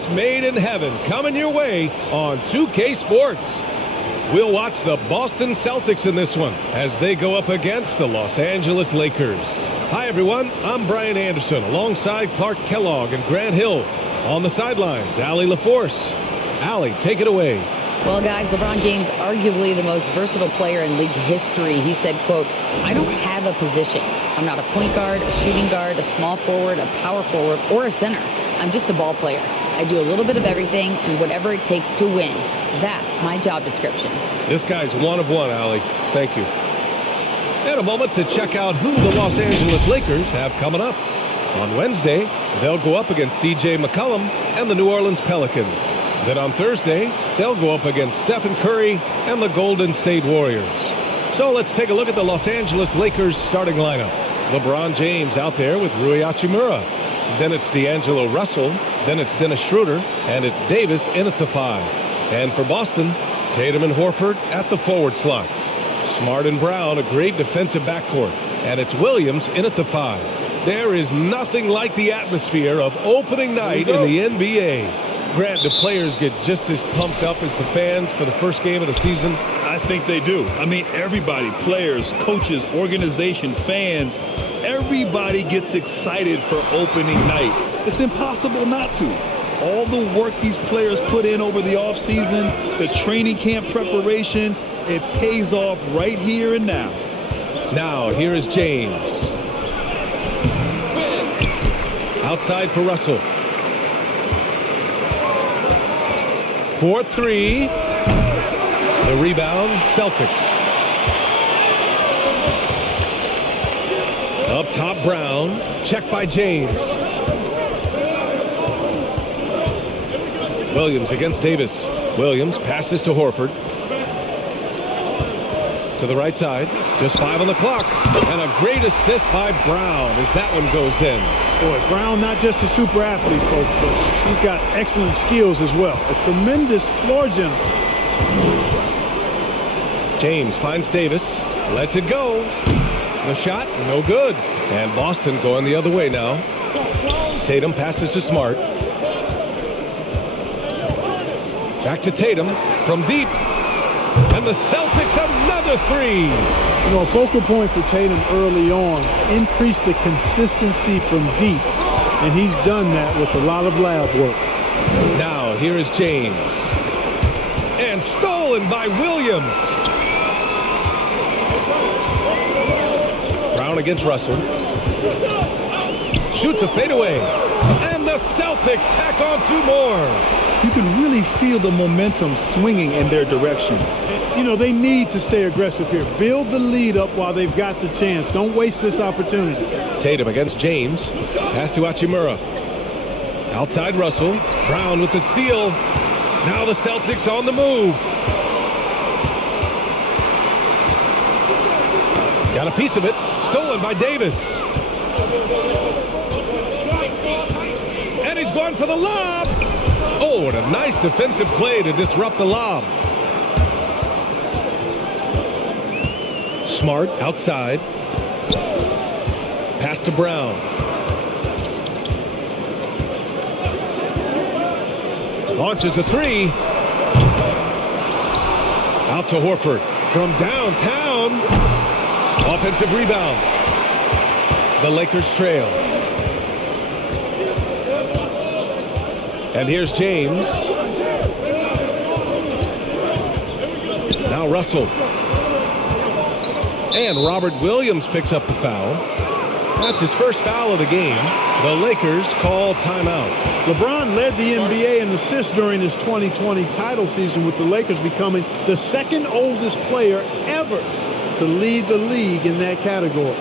match made in heaven coming your way on 2K Sports. We'll watch the Boston Celtics in this one as they go up against the Los Angeles Lakers. Hi, everyone. I'm Brian Anderson alongside Clark Kellogg and Grant Hill. On the sidelines, Allie LaForce. Allie, take it away. Well, guys, LeBron James, arguably the most versatile player in league history. He said, quote, "I don't have a position. I'm not a point guard, a shooting guard, a small forward, a power forward, or a center. I'm just a ball player. I do a little bit of everything and whatever it takes to win. That's my job description." This guy's one of one, Allie. Thank you. And a moment to check out who the Los Angeles Lakers have coming up. On Wednesday, they'll go up against C.J. McCollum and the New Orleans Pelicans. Then on Thursday, they'll go up against Stephen Curry and the Golden State Warriors. So let's take a look at the Los Angeles Lakers starting lineup. LeBron James out there with Rui Hachimura. Then it's D'Angelo Russell. Then it's Dennis Schroeder. And it's Davis in at the 5. And for Boston, Tatum and Horford at the forward slots. Smart and Brown, a great defensive backcourt. And it's Williams in at the 5. There is nothing like the atmosphere of opening night in the NBA. Grant, do players get just as pumped up as the fans for the first game of the season? I think they do. I mean, everybody, players, coaches, organization, fans, everybody gets excited for opening night. It's impossible not to. All the work these players put in over the offseason, the training camp preparation, it pays off right here and now. Now, here is James. Outside for Russell. 4-3. The rebound, Celtics. Up top, Brown. Check by James. Williams against Davis. Williams passes to Horford. To the right side. Just 5 on the clock. And a great assist by Brown as that one goes in. Boy, Brown not just a super athlete, folks, but he's got excellent skills as well. A tremendous floor general. James finds Davis. Lets it go. The shot, no good. And Boston going the other way now. Tatum passes to Smart. Back to Tatum from deep. And the Celtics another 3. You know, a focal point for Tatum early on, increase the consistency from deep. And he's done that with a lot of lab work. Now, here is James. And stolen by Williams. Brown against Russell. Shoots a fadeaway. And the Celtics tack on 2 more. You can really feel the momentum swinging in their direction. You know, they need to stay aggressive here. Build the lead up while they've got the chance. Don't waste this opportunity. Tatum against James. Pass to Hachimura. Outside Russell. Brown with the steal. Now the Celtics on the move. Got a piece of it. Stolen by Davis. And he's going for the lob. Oh, what a nice defensive play to disrupt the lob. Smart outside. Pass to Brown. Launches a 3. Out to Horford from downtown. Offensive rebound. The Lakers trail. And here's James. Now Russell. And Robert Williams picks up the foul. That's his first foul of the game. The Lakers call timeout. LeBron led the NBA in assists during his 2020 title season, with the Lakers becoming the second oldest player ever to lead the league in that category.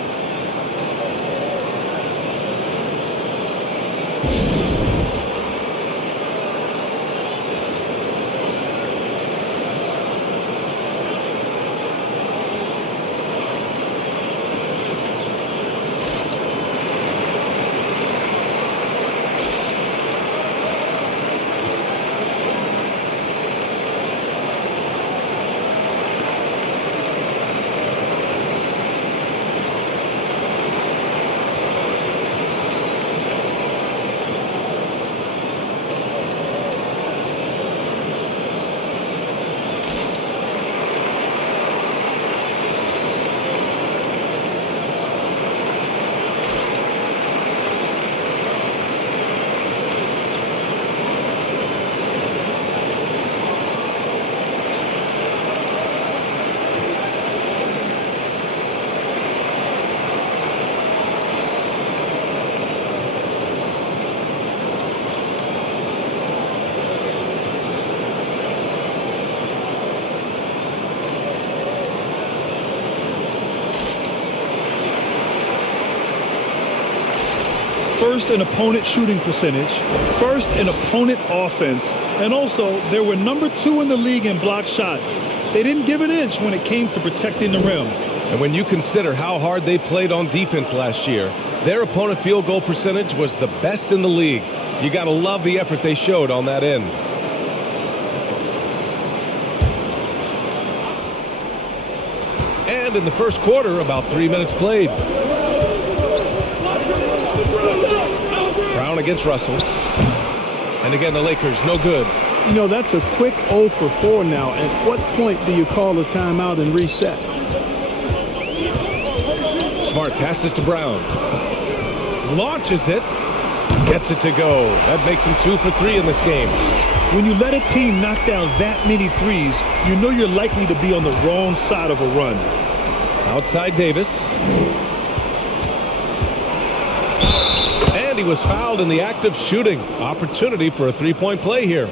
first in opponent shooting percentage, first in opponent offense, and also they were number 2 in the league in block shots. They didn't give an inch when it came to protecting the rim. And when you consider how hard they played on defense last year, their opponent field goal percentage was the best in the league. You got to love the effort they showed on that end. And in the first quarter, about 3 minutes played. Brown against Russell. And again, the Lakers, no good. You know, that's a quick 0 for 4 now. At what point do you call a timeout and reset? Smart passes to Brown. Launches it. Gets it to go. That makes him 2 for 3 in this game. When you let a team knock down that many threes, you know you're likely to be on the wrong side of a run. Outside Davis. And he was fouled in the act of shooting. Opportunity for a three-point play here.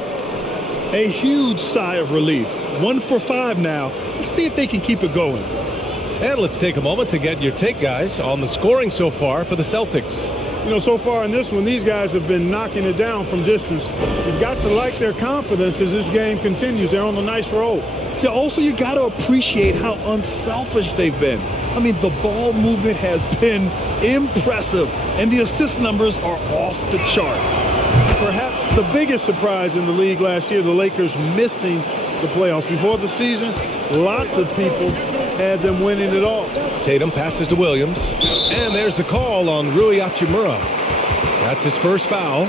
A huge sigh of relief. 1 for 5 now. Let's see if they can keep it going. And let's take a moment to get your take, guys, on the scoring so far for the Celtics. You know, so far in this one, these guys have been knocking it down from distance. You've got to like their confidence as this game continues. They're on a nice roll. Yeah, also, you got to appreciate how unselfish they've been. I mean, the ball movement has been impressive, and the assist numbers are off the chart. Perhaps the biggest surprise in the league last year, the Lakers missing the playoffs. Before the season, lots of people had them winning it all. Tatum passes to Williams. And there's the call on Rui Hachimura. That's his first foul.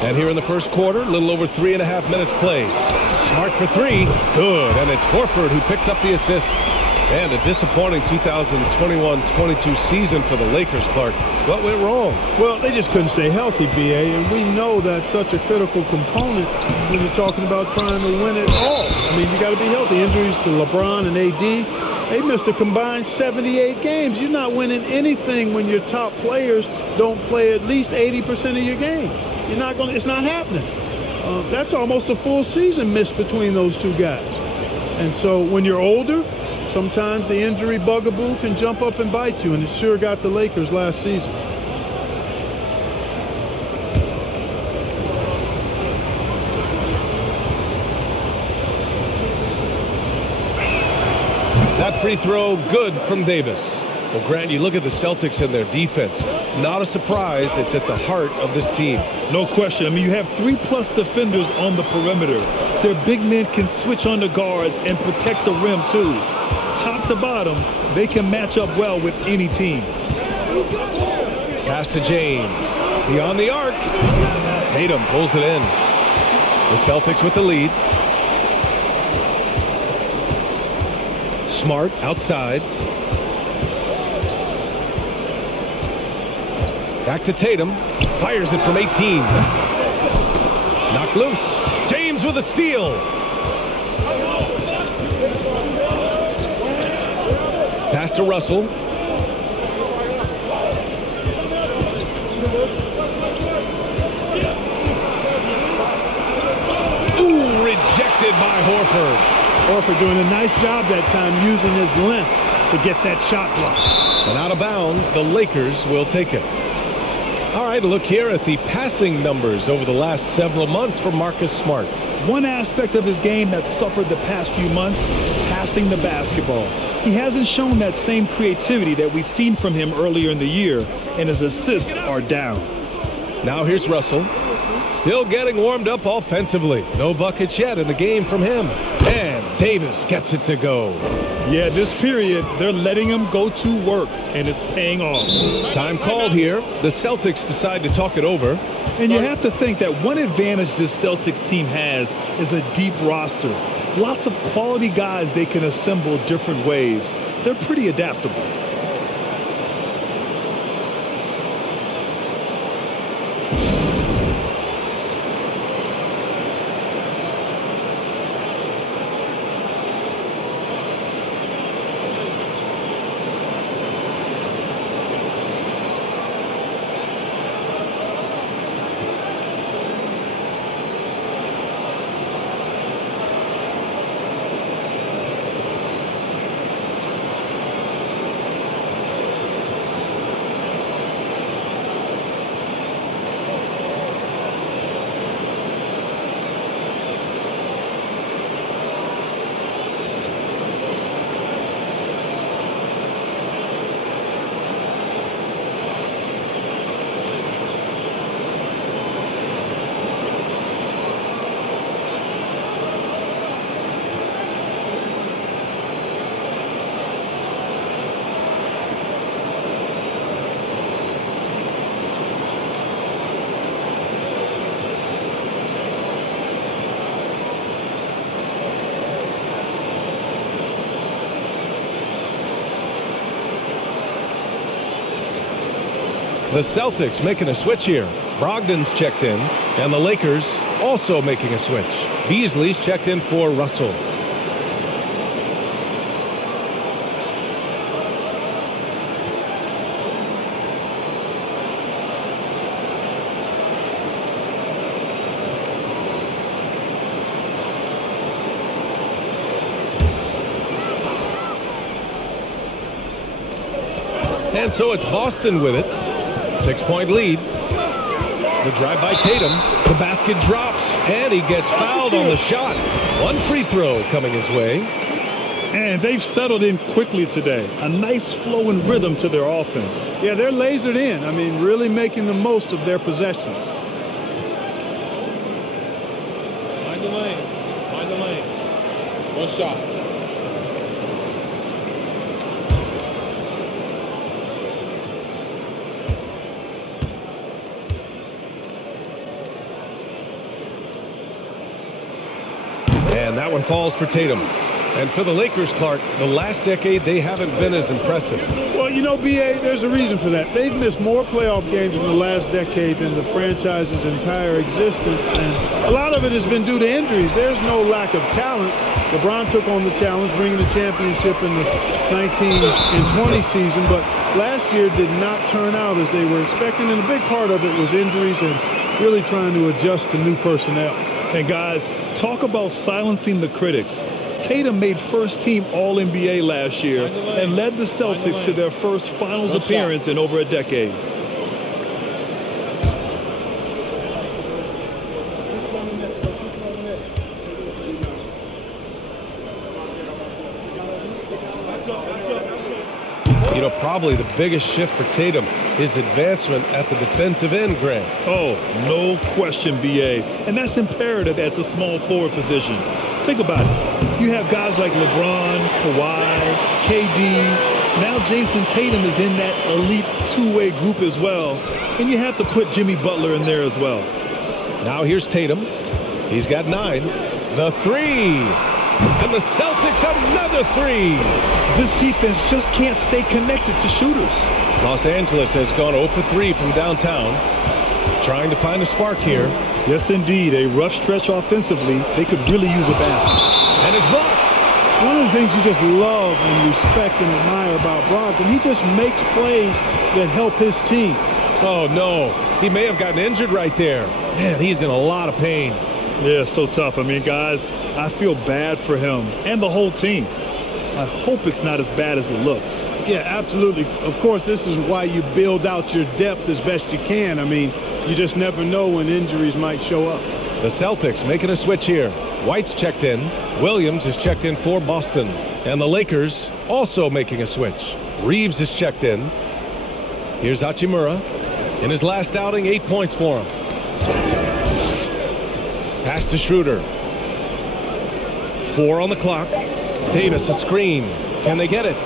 And here in the first quarter, a little over 3.5 minutes played. Smart for 3. Good. And it's Horford who picks up the assist. And a disappointing 2021-22 season for the Lakers, Clark. What went wrong? Well, they just couldn't stay healthy, B.A., and we know that's such a critical component when you're talking about trying to win it all. I mean, you got to be healthy. Injuries to LeBron and AD, they missed a combined 78 games. You're not winning anything when your top players don't play at least 80% of your game. You're not going to, it's not happening. That's almost a full season missed between those two guys. And so when you're older, sometimes the injury bugaboo can jump up and bite you, and it sure got the Lakers last season. That free throw, good from Davis. Well, Grant, you look at the Celtics and their defense. Not a surprise. It's at the heart of this team. No question. I mean, you have 3+ defenders on the perimeter. Their big men can switch on the guards and protect the rim, too. Top to bottom, they can match up well with any team. Pass to James. Beyond the arc. Tatum pulls it in. The Celtics with the lead. Smart outside. Back to Tatum. Fires it from 18. Knocked loose. James with a steal. Pass to Russell. Ooh, rejected by Horford. Horford doing a nice job that time using his length to get that shot blocked. And out of bounds, the Lakers will take it. All right, a look here at the passing numbers over the last several months for Marcus Smart. One aspect of his game that suffered the past few months, passing the basketball. He hasn't shown that same creativity that we've seen from him earlier in the year, and his assists are down. Now here's Russell. Still getting warmed up offensively. No buckets yet in the game from him. And Davis gets it to go. Yeah, this period, they're letting him go to work, and it's paying off. Time called here. The Celtics decide to talk it over. And you have to think that one advantage this Celtics team has is a deep roster. Lots of quality guys they can assemble different ways. They're pretty adaptable. The Celtics making a switch here. Brogdon's checked in, and the Lakers also making a switch. Beasley's checked in for Russell. And so it's Boston with it. 6-point lead. The drive by Tatum. The basket drops, and he gets fouled on the shot. One free throw coming his way. And they've settled in quickly today. A nice flow and rhythm to their offense. Yeah, they're lasered in. I mean, really making the most of their possessions. Mind the lanes. Mind the lanes. One shot. And that one falls for Tatum. And for the Lakers, Clark, the last decade, they haven't been as impressive. Well, you know, B.A., there's a reason for that. They've missed more playoff games in the last decade than the franchise's entire existence. And a lot of it has been due to injuries. There's no lack of talent. LeBron took on the challenge, bringing the championship in the 19 and 20 season. But last year did not turn out as they were expecting. And a big part of it was injuries and really trying to adjust to new personnel. And guys, talk about silencing the critics. Tatum made first-team All-NBA last year and led the Celtics to their first finals appearance in over a decade. You know, probably the biggest shift for Tatum is advancement at the defensive end, Greg. Oh, no question, B.A. And that's imperative at the small forward position. Think about it. You have guys like LeBron, Kawhi, KD. Now Jason Tatum is in that elite two-way group as well. And you have to put Jimmy Butler in there as well. Now here's Tatum. He's got 9. The 3. And the Celtics another 3. This defense just can't stay connected to shooters. Los Angeles has gone 0 for 3 from downtown. Trying to find a spark here. Yes, indeed. A rough stretch offensively. They could really use a basket. And it's blocked. One of the things you just love and respect and admire about Brogdon, he just makes plays that help his team. Oh, no. He may have gotten injured right there. Man, he's in a lot of pain. Yeah, so tough. I mean, guys, I feel bad for him and the whole team. I hope it's not as bad as it looks. Yeah, absolutely. Of course, this is why you build out your depth as best you can. I mean, you just never know when injuries might show up. The Celtics making a switch here. White's checked in. Williams is checked in for Boston. And the Lakers also making a switch. Reeves is checked in. Here's Hachimura. In his last outing, 8 points for him. Pass to Schroeder. 4 on the clock. Davis a screen. Can they get it?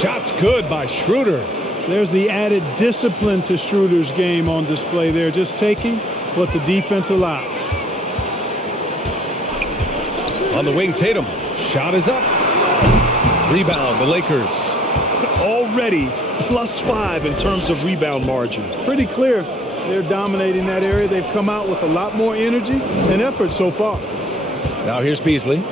Shot's good by Schroeder. There's the added discipline to Schroeder's game on display there. Just taking what the defense allows. On the wing, Tatum. Shot is up. Rebound, the Lakers. Already +5 in terms of rebound margin. Pretty clear they're dominating that area. They've come out with a lot more energy and effort so far. Now here's Beasley.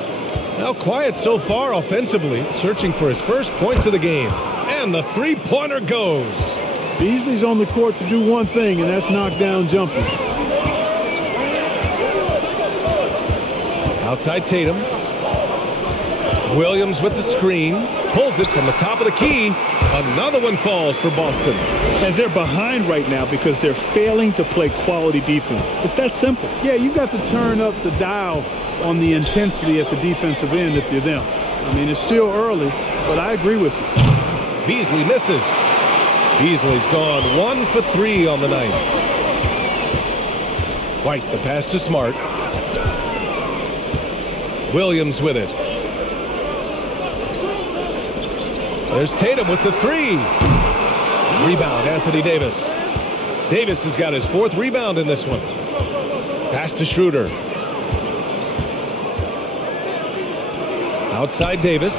Now quiet so far offensively, searching for his first points of the game. And the three-pointer goes. Beasley's on the court to do one thing, and that's knock down jumpers. Outside Tatum. Williams with the screen. Pulls it from the top of the key. Another one falls for Boston. And they're behind right now because they're failing to play quality defense. It's that simple. Yeah, you've got to turn up the dial on the intensity at the defensive end if you're them. I mean, it's still early, but I agree with you. Beasley misses. Beasley's gone 1 for 3 on the night. White, the pass to Smart. Williams with it. There's Tatum with the 3. Rebound, Anthony Davis. Davis has got his 4th rebound in this one. Pass to Schroeder. Outside Davis.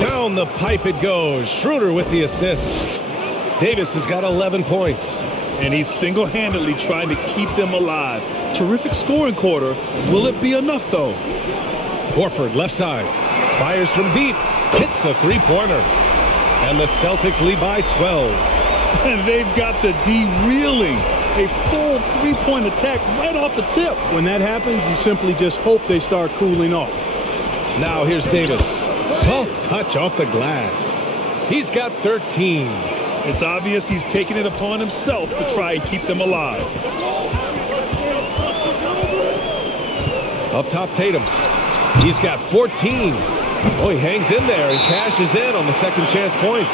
Down the pipe it goes. Schroeder with the assist. Davis has got 11 points. And he's single-handedly trying to keep them alive. Terrific scoring quarter. Will it be enough, though? Horford, left side. Fires from deep. Hits a three-pointer. And the Celtics lead by 12. And they've got the D reeling. A full three-point attack right off the tip. When that happens, you simply just hope they start cooling off. Now here's Davis. Soft touch off the glass. He's got 13. It's obvious he's taking it upon himself to try and keep them alive. Up top, Tatum. He's got 14. Oh, he hangs in there and cashes in on the second chance points.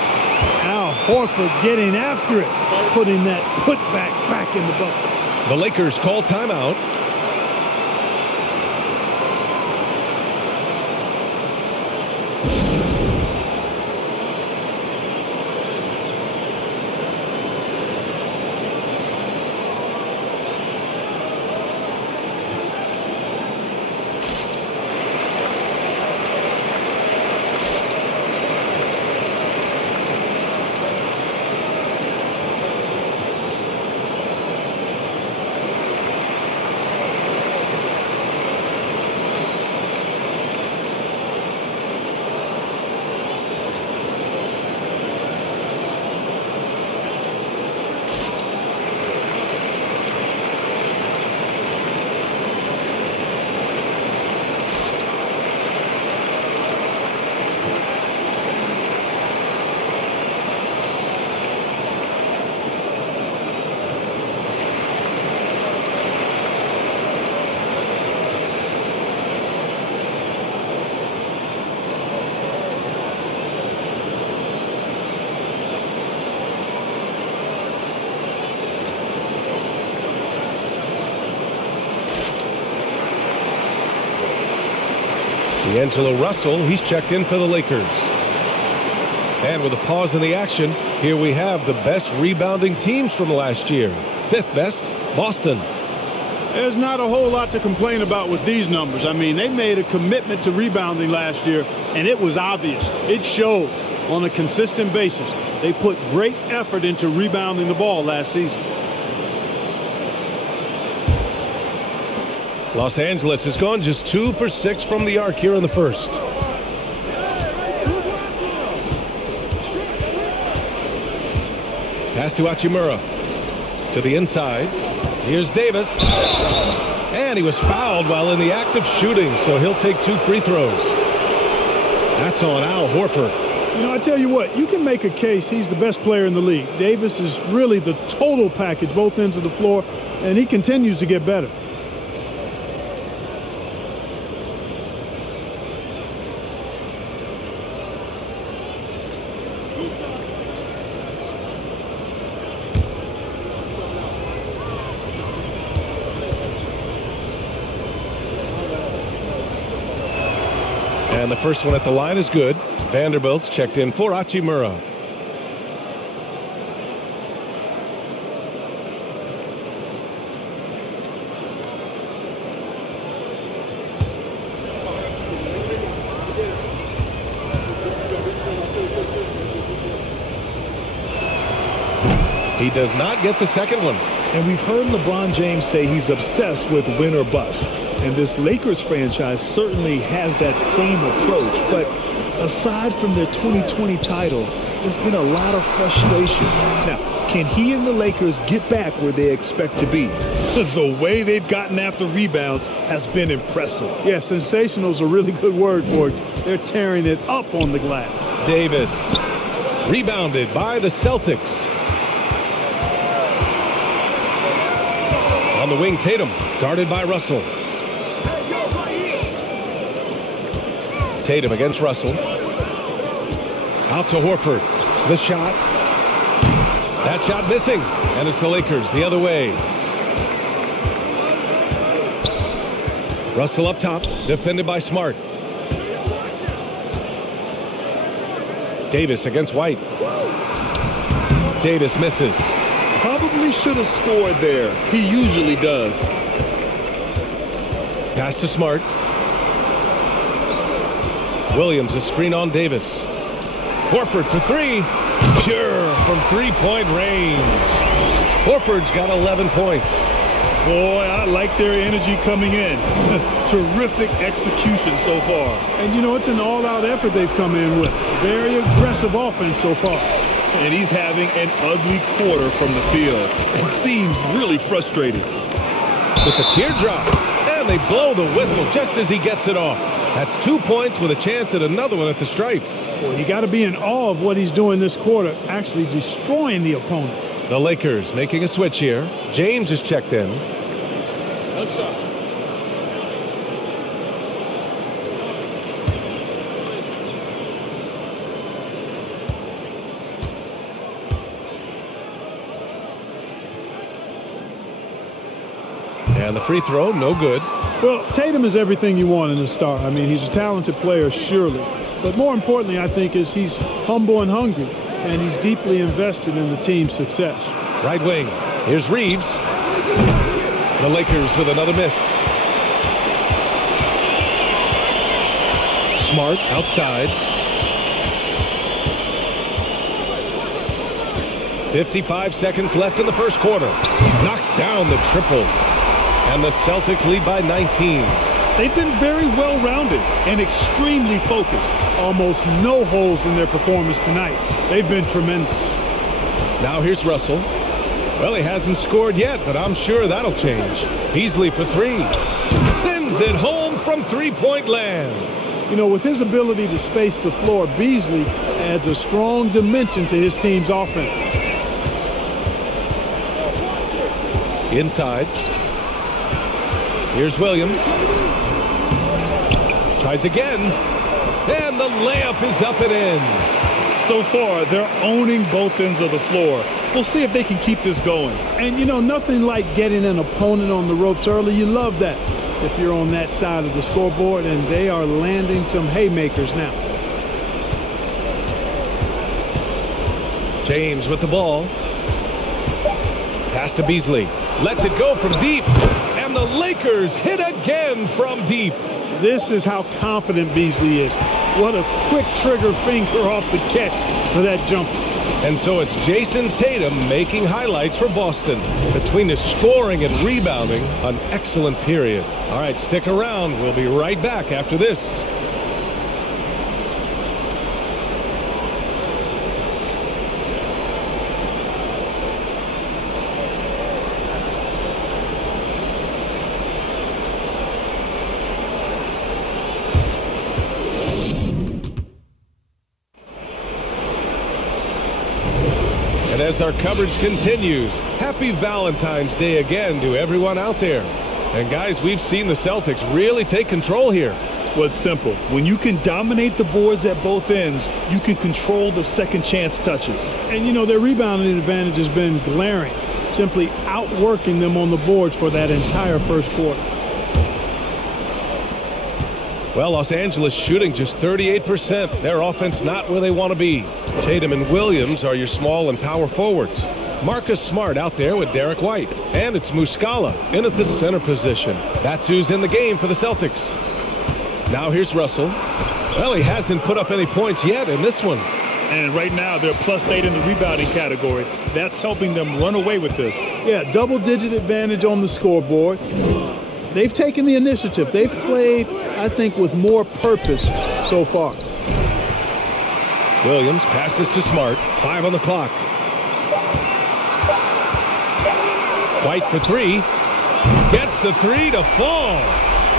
Al Horford getting after it, putting that putback back in the bucket. The Lakers call timeout. D'Angelo Russell, he's checked in for the Lakers. And with a pause in the action, here we have the best rebounding teams from last year. Fifth best, Boston. There's not a whole lot to complain about with these numbers. I mean, they made a commitment to rebounding last year, and it was obvious. It showed on a consistent basis. They put great effort into rebounding the ball last season. Los Angeles has gone just 2 for 6 from the arc here in the first. Pass to Hachimura. To the inside. Here's Davis. And he was fouled while in the act of shooting, so he'll take 2 free throws. That's on Al Horford. You know, I tell you what, you can make a case he's the best player in the league. Davis is really the total package, both ends of the floor, and he continues to get better. And the first one at the line is good. Vanderbilt's checked in for Hachimura. He does not get the second one. And we've heard LeBron James say he's obsessed with win or bust. And this Lakers franchise certainly has that same approach. But aside from their 2020 title, there's been a lot of frustration. Now, can he and the Lakers get back where they expect to be? The way they've gotten after rebounds has been impressive. Yeah, sensational is a really good word for it. They're tearing it up on the glass. Davis. Rebounded by the Celtics. On the wing, Tatum. Guarded by Russell. Tatum against Russell. Out to Horford. The shot. That shot missing. And it's the Lakers the other way. Russell up top. Defended by Smart. Davis against White. Davis misses. Probably should have scored there. He usually does. Pass to Smart. Williams, a screen on Davis. Horford for 3. Pure from three-point range. Horford's got 11 points. Boy, I like their energy coming in. Terrific execution so far. And, you know, it's an all-out effort they've come in with. Very aggressive offense so far. And he's having an ugly quarter from the field. It seems really frustrated. With the teardrop. And they blow the whistle just as he gets it off. That's 2 points with a chance at another one at the stripe. Well, you got to be in awe of what he's doing this quarter, actually destroying the opponent. The Lakers making a switch here. James is checked in. No shot. And the free throw, no good. Well, Tatum is everything you want in a star. I mean, he's a talented player, surely. But more importantly, I think, is he's humble and hungry, and he's deeply invested in the team's success. Right wing. Here's Reeves. The Lakers with another miss. Smart outside. 55 seconds left in the first quarter. Knocks down the triple. And the Celtics lead by 19. They've been very well-rounded and extremely focused. Almost no holes in their performance tonight. They've been tremendous. Now here's Russell. Well, he hasn't scored yet, but I'm sure that'll change. Beasley for three. Sends it home from three-point land. You know, with his ability to space the floor, Beasley adds a strong dimension to his team's offense. Inside. Here's Williams. Tries again. And the layup is up and in. So far, they're owning both ends of the floor. We'll see if they can keep this going. And, you know, nothing like getting an opponent on the ropes early. You love that if you're on that side of the scoreboard, and they are landing some haymakers now. James with the ball. Pass to Beasley. Lets it go from deep. And the Lakers hit again from deep. This is how confident Beasley is. What a quick trigger finger off the catch for that jumper. And so it's Jason Tatum making highlights for Boston. Between his scoring and rebounding, an excellent period. All right, stick around. We'll be right back after this. And as our coverage continues, happy Valentine's Day again to everyone out there. And guys, we've seen the Celtics really take control here. Well, it's simple. When you can dominate the boards at both ends, you can control the second chance touches. And, you know, their rebounding advantage has been glaring, simply outworking them on the boards for that entire first quarter. Well, Los Angeles shooting just 38%. Their offense not where they want to be. Tatum and Williams are your small and power forwards. Marcus Smart out there with Derek White. And it's Muscala in at the center position. That's who's in the game for the Celtics. Now here's Russell. Well, he hasn't put up any points yet in this one. And right now, they're +8 in the rebounding category. That's helping them run away with this. Yeah, double-digit advantage on the scoreboard. They've taken the initiative. They've played, I think, with more purpose so far. Williams passes to Smart. 5 on the clock. White for three. Gets the three to fall.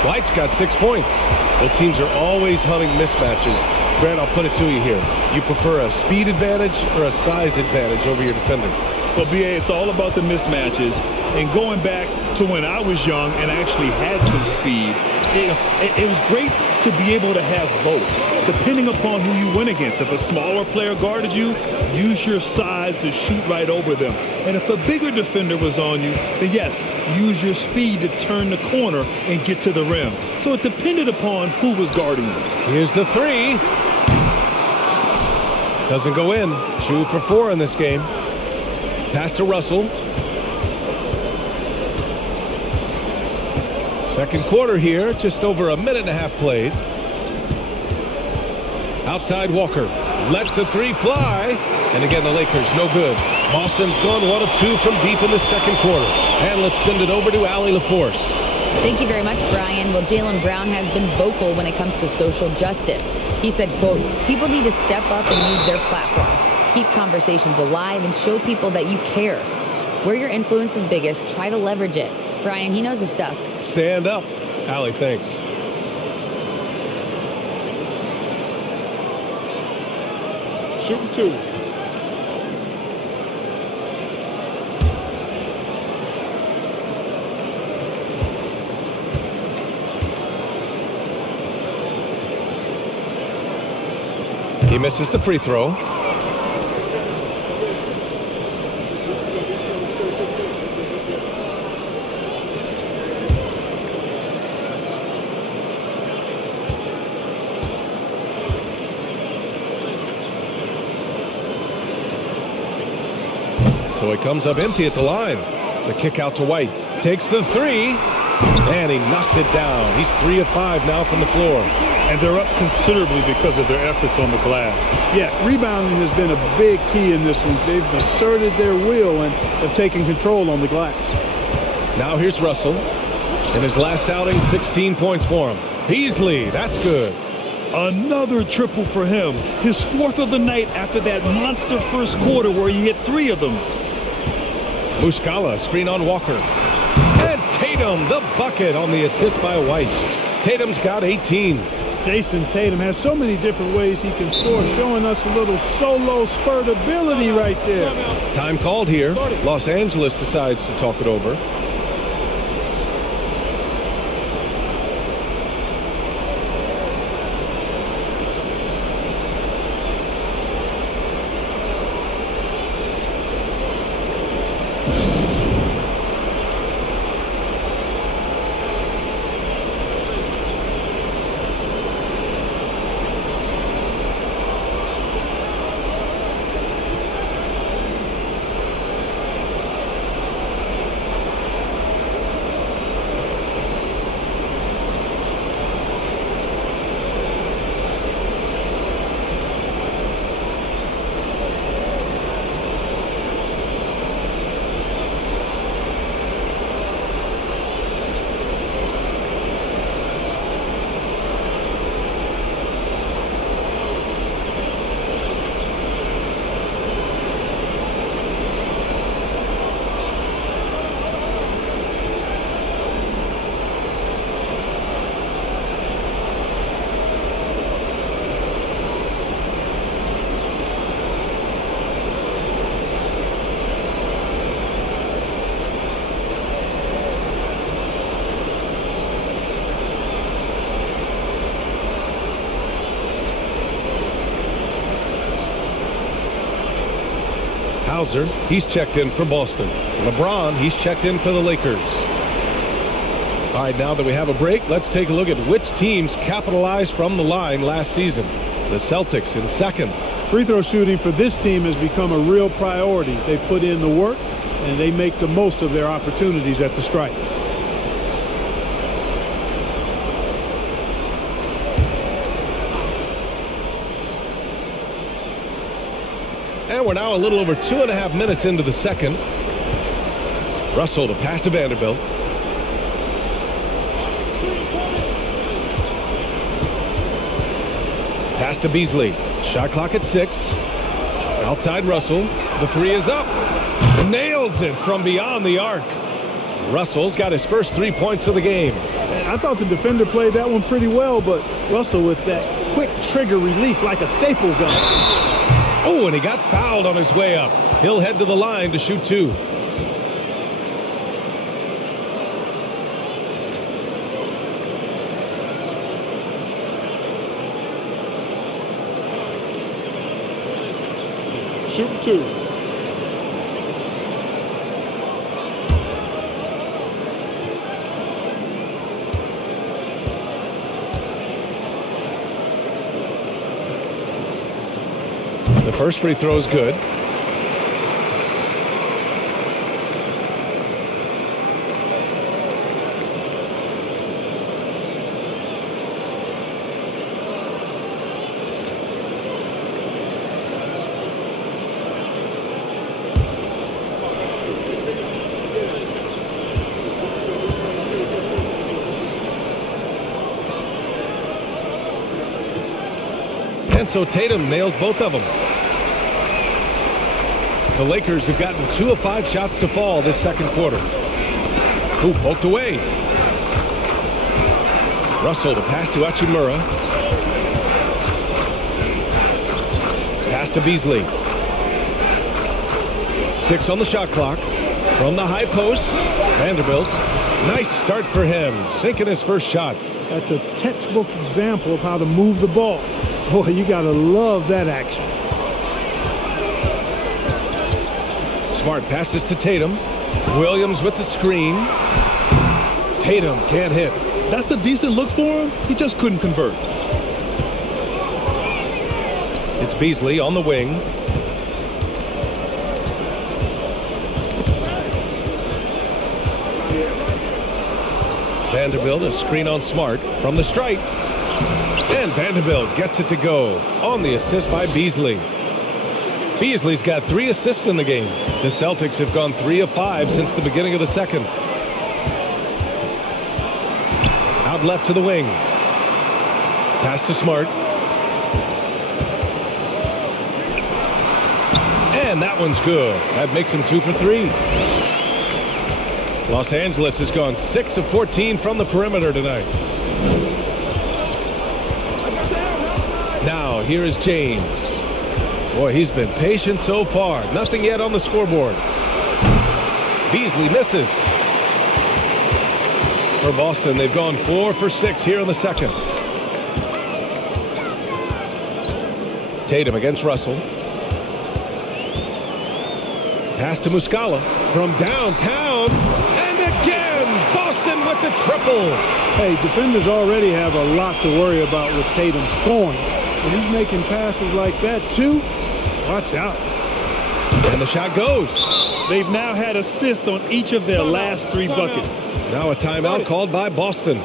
White's got 6 points. The teams are always hunting mismatches. Grant, I'll put it to you here. You prefer a speed advantage or a size advantage over your defender? Well, B.A., it's all about the mismatches. And going back to when I was young and actually had some speed, it was great to be able to have both, depending upon who you went against. If a smaller player guarded you, use your size to shoot right over them. And if a bigger defender was on you, then yes, use your speed to turn the corner and get to the rim. So it depended upon who was guarding you. Here's the three. Doesn't go in. 2 for 4 in this game. Pass to Russell. Second quarter here, just over a minute and a half played. Outside Walker. lets the three fly. And again, the Lakers, no good. Boston's gone 1 of 2 from deep in the second quarter. And let's send it over to Allie LaForce. Thank you very much, Brian. Well, Jaylen Brown has been vocal when it comes to social justice. He said, quote, people need to step up and use their platform. Keep conversations alive and show people that you care. Where your influence is biggest, try to leverage it. Brian, he knows his stuff. Stand up. Allie, thanks. Shooting 2. He misses the free throw. So he comes up empty at the line. The kick out to White. Takes the three. And he knocks it down. He's 3 of 5 now from the floor. And they're up considerably because of their efforts on the glass. Yeah, rebounding has been a big key in this one. They've asserted their will and have taken control on the glass. Now here's Russell. In his last outing, 16 points for him. Beasley, that's good. Another triple for him. His 4th of the night after that monster first quarter where he hit 3 of them. Muscala, screen on Walker. And Tatum, the bucket on the assist by White. Tatum's got 18. Jason Tatum has so many different ways he can score, showing us a little solo spurt ability right there. Time called here. Los Angeles decides to talk it over. Hauser, he's checked in for Boston. Lebron, he's checked in for the Lakers. All right, now that we have a break, let's take a look at which teams capitalized from the line last season. The Celtics in second. Free throw shooting for this team has become a real priority. They've put in the work, and they make the most of their opportunities at the stripe. And we're now a little over 2.5 minutes into the second. Russell to pass to Vanderbilt. Pass to Beasley. Shot clock at 6. Outside Russell. The three is up. Nails it from beyond the arc. Russell's got his first 3 points of the game. I thought the defender played that one pretty well, but Russell with that quick trigger release like a staple gun. Oh, and he got fouled on his way up. He'll head to the line to shoot 2. Shooting 2. The first free throw is good. And so Tatum nails both of them. The Lakers have gotten 2 of 5 shots to fall this second quarter. Ooh, poked away. Russell to pass to Hachimura. Pass to Beasley. 6 on the shot clock. From the high post, Vanderbilt. Nice start for him, sinking his first shot. That's a textbook example of how to move the ball. Boy, you got to love that action. Smart passes to Tatum. Williams with the screen. Tatum can't hit. That's a decent look for him. He just couldn't convert. It's Beasley on the wing. Vanderbilt, a screen on Smart from the stripe. And Vanderbilt gets it to go on the assist by Beasley. Beasley's got 3 assists in the game. The Celtics have gone 3 of 5 since the beginning of the second. Out left to the wing. Pass to Smart. And that one's good. That makes him 2 for 3. Los Angeles has gone 6 of 14 from the perimeter tonight. Now, here is James. Boy, he's been patient so far. Nothing yet on the scoreboard. Beasley misses. For Boston, they've gone 4 for 6 here in the second. Tatum against Russell. Pass to Muscala from downtown. And again, Boston with the triple. Hey, defenders already have a lot to worry about with Tatum scoring. When he's making passes like that, too, watch out. And the shot goes. They've now had assists on each of their last 3 buckets. Now a timeout called by Boston.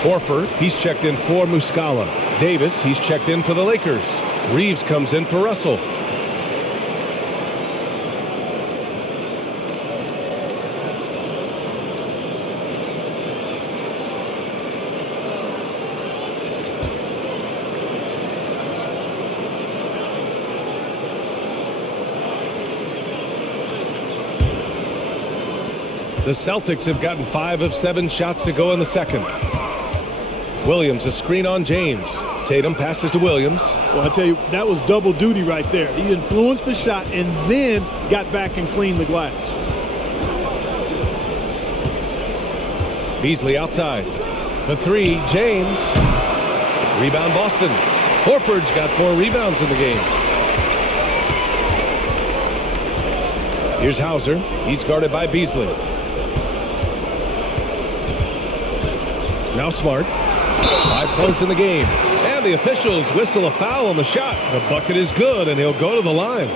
Horford, he's checked in for Muscala. Davis, he's checked in for the Lakers. Reeves comes in for Russell. The Celtics have gotten 5 of 7 shots to go in the second. Williams, a screen on James. Tatum passes to Williams. Well, I tell you, that was double duty right there. He influenced the shot and then got back and cleaned the glass. Beasley outside. For 3, James. Rebound Boston. Horford's got 4 rebounds in the game. Here's Hauser. He's guarded by Beasley. Now Smart. 5 points in the game. And the officials whistle a foul on the shot. The bucket is good, and he'll go to the line.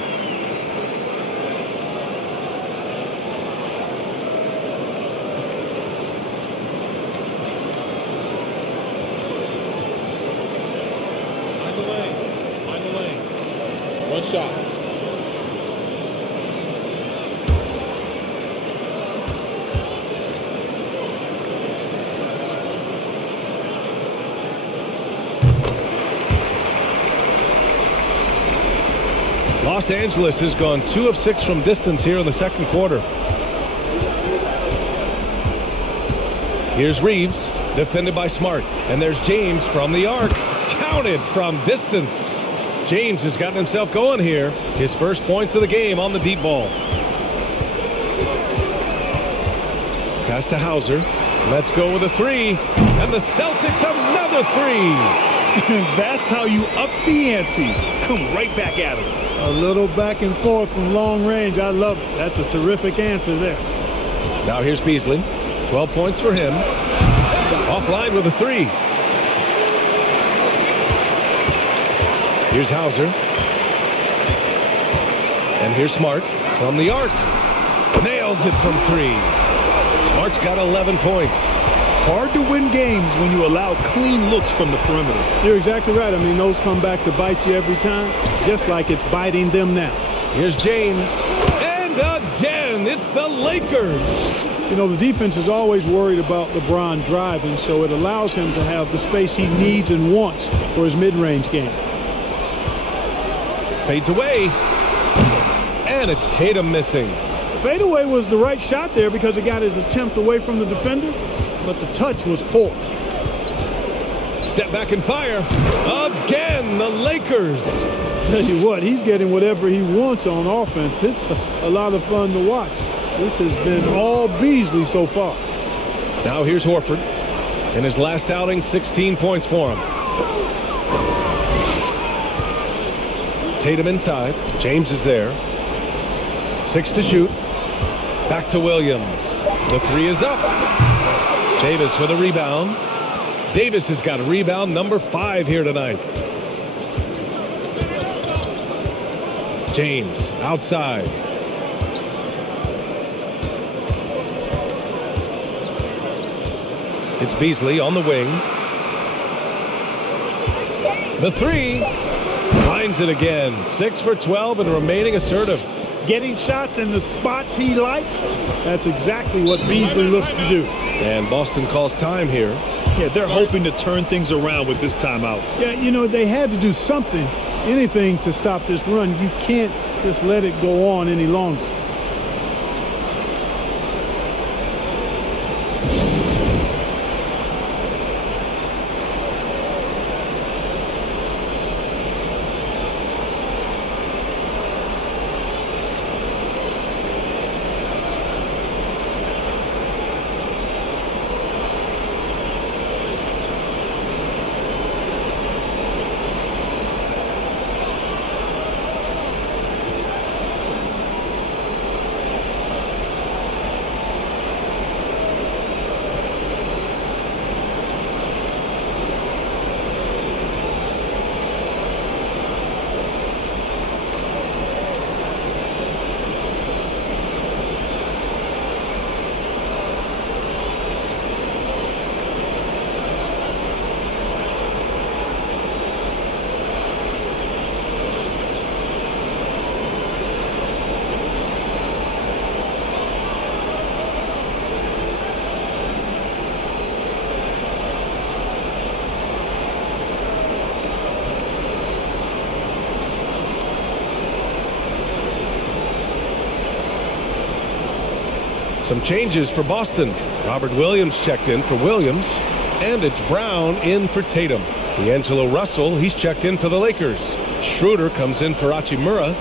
Mind the lane. Mind the lane. 1 shot. Los Angeles has gone 2 of 6 from distance here in the second quarter. Here's Reeves, defended by Smart. And there's James from the arc. Counted from distance. James has gotten himself going here. His first points of the game on the deep ball. Pass to Hauser. Let's go with a 3. And the Celtics another 3. That's how you up the ante. Come right back at him. A little back and forth from long range. I love it. That's a terrific answer there. Now here's Beasley. 12 points for him. Offline with a 3. Here's Hauser. And here's Smart from the arc. Nails it from 3. Smart's got 11 points. Hard to win games when you allow clean looks from the perimeter. You're exactly right. I mean, those come back to bite you every time, just like it's biting them now. Here's James. And again, it's the Lakers. You know, the defense is always worried about LeBron driving, so it allows him to have the space he needs and wants for his mid-range game. Fades away. And it's Tatum missing. Fadeaway was the right shot there because it got his attempt away from the defender, but the touch was poor. Step back and fire. Again, the Lakers. Tell you what, he's getting whatever he wants on offense. It's a lot of fun to watch. This has been all Beasley so far. Now here's Horford. In his last outing, 16 points for him. Tatum inside. James is there. 6 to shoot. Back to Williams. The 3 is up. Davis with a rebound. Davis has got a rebound number 5 here tonight. James outside. It's Beasley on the wing. The 3 finds it again. 6 for 12 and remaining assertive. Getting shots in the spots he likes, that's exactly what Beasley looks to do. And Boston calls time here. Yeah, they're hoping to turn things around with this timeout. Yeah, you know, they had to do something, anything to stop this run. You can't just let it go on any longer. Some changes for Boston. Robert Williams checked in for Williams. And it's Brown in for Tatum. D'Angelo Russell, he's checked in for the Lakers. Schroeder comes in for Hachimura.